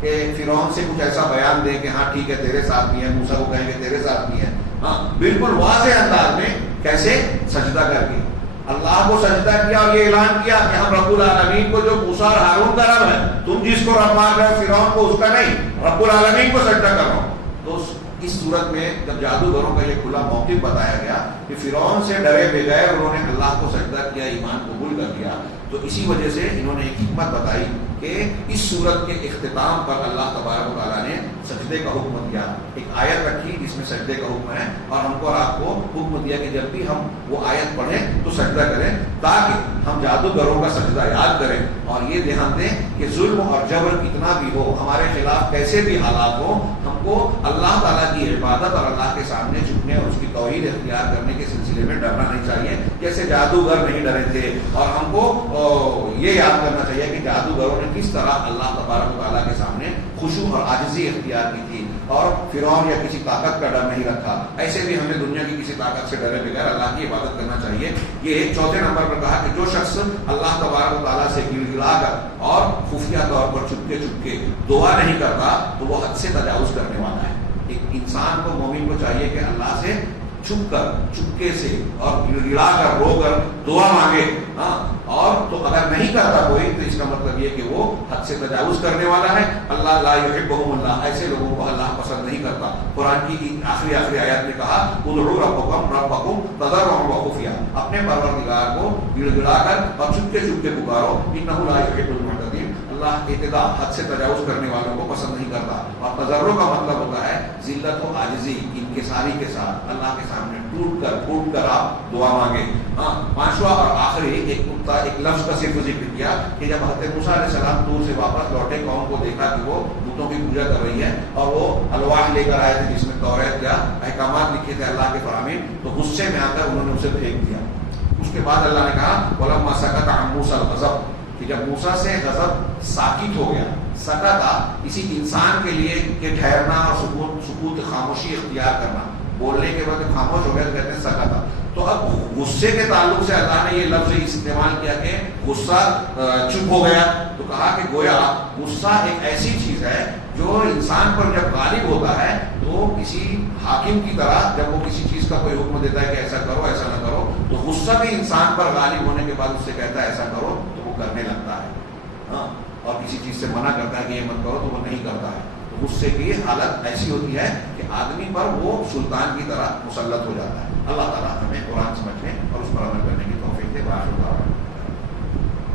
کہ فرعون سے کچھ ایسا بیان دے کہ ہاں ٹھیک ہے تیرے ساتھ بھی ہے، موسیٰ کو کہیں گے تیرے ساتھ بھی ہے، ہاں بالکل واضح انداز میں، کیسے؟ سجدہ کر کے، اللہ کو سجدہ کیا اور یہ اعلان کیا کہ ہم رب العالمین کو، جو موسیٰ اور ہارون کا رب ہے، تم جس کو رب مان رہے ہو فرعون کو، اس کا نہیں، رب العالمین کو سجدہ کر رہا ہوں. تو اس صورت میں جب جادوگروں کا یہ کھلا موقف بتایا گیا کہ فرعون سے ڈرے بغیر انہوں نے اللہ کو سجدہ کیا، ایمان قبول کر لیا، تو اسی وجہ سے انہوں نے ایک حکمت بتائی کہ اس صورت کے اختتام پر اللہ تبارک و تعالیٰ نے سجدے کا حکم دیا. ایک آیت رکھی جس میں سجدے کا حکم ہے، اور ہم کو رات کو حکم دیا کہ جب بھی ہم وہ آیت پڑھیں تو سجدہ کریں، تاکہ ہم جادوگروں کا سجدہ یاد کریں اور یہ دھیان دیں کہ ظلم اور جبر کتنا بھی ہو، ہمارے خلاف کیسے بھی حالات ہو، ہم کو اللہ تعالیٰ کی عبادت اور اللہ کے سامنے جھکنے اور اس کی توحید اختیار کرنے کے سلسلے میں ڈرنا نہیں چاہیے، جیسے جادوگر نہیں ڈرے تھے. اور ہم کو یہ یاد کرنا چاہیے کہ جادوگروں نے کس طرح اللہ تبارک و تعالیٰ کے سامنے خشوع اور عاجزی اختیار کی تھی، اور فرعون یا کسی طاقت کا ڈر نہیں رکھا. ایسے بھی ہمیں دنیا کی کسی طاقت سے ڈرے بغیر اللہ کی عبادت کرنا چاہیے. یہ چوتھے نمبر پر کہا کہ جو شخص اللہ تبارک و تعالیٰ سے گڑ گڑا کر اور خفیہ طور پر چپکے چپکے دعا نہیں کرتا تو وہ حد سے تجاوز کرنے والا ہے. ایک انسان کو، مومن کو چاہیے کہ اللہ سے چھپ کر، چپکے سے اور گڑ گڑا کر، رو کر دعا مانگے. اور تو اگر نہیں کرتا کوئی تو اس کا مطلب یہ کہ وہ حد سے تجاوز کرنے والا ہے. اللہ لا یحبہم اللہ، ایسے لوگوں کو اللہ پسند نہیں کرتا. قرآن کی آخری آیات میں کہا ادعوا ربکم تضرعا وخفیا، اپنے پروردگار کو گڑ گڑا کر اور چپکے چپکے پکارو، انہ لا یحب المعتدین، اللہ اعتداء، حد سے تجاوز کرنے والوں کو پسند نہیں کرتا. اور تضرع کا مطلب ہوتا ہے ذلت و عاجزی، انکساری کے ساتھ اللہ کے سامنے ٹوٹ کر آپ دعا مانگے. پانچواں اور آخری ایک لفظ کا صرف ذکر کیا کہ جب حضرت موسیٰ علیہ السلام دور سے واپس لوٹے، قوم کو دیکھا کہ وہ بتوں کی پوجا کر رہی ہے اور وہ الواح لے کر آئے تھے جس میں توریت یا احکامات لکھے تھے اللہ کے فرامین، تو غصے میں آ کر انہوں نے اسے پھینک دیا. اس کے بعد اللہ نے کہا وَلَمَّا سَكَتَ عَن مُوسَى الْغَضَبُ، کہ جب موسیٰ سے غضب ساکت ہو گیا. سکتا کسی انسان کے لیے کہ ٹھہرنا اور سکوت، خاموشی اختیار کرنا، بولنے کے بعد خاموش ہو گیا تو کہتے ہیں سکتا. تو اب غصے کے تعلق سے اللہ نے یہ لفظ استعمال کیا کہ غصہ چپ ہو گیا. تو کہا کہ گویا غصہ ایک ایسی چیز ہے جو انسان پر جب غالب ہوتا ہے تو کسی حاکم کی طرح جب وہ کسی چیز کا کوئی حکم دیتا ہے کہ ایسا کرو ایسا نہ کرو، تو غصہ بھی انسان پر غالب ہونے کے بعد اس سے کہتا ہے ایسا کرو تو وہ کرنے لگتا ہے. اور کسی چیز سے منع کرتا ہے کہ یہ مت کرو تو وہ نہیں کرتا ہے. تو غصے کی حالت ایسی ہوتی ہے کہ آدمی پر وہ سلطان کی طرح مسلط ہو جاتا ہے. اللہ تعالیٰ ہمیں قرآن سمجھنے اور اس پر عمل کرنے کی توفیق دے.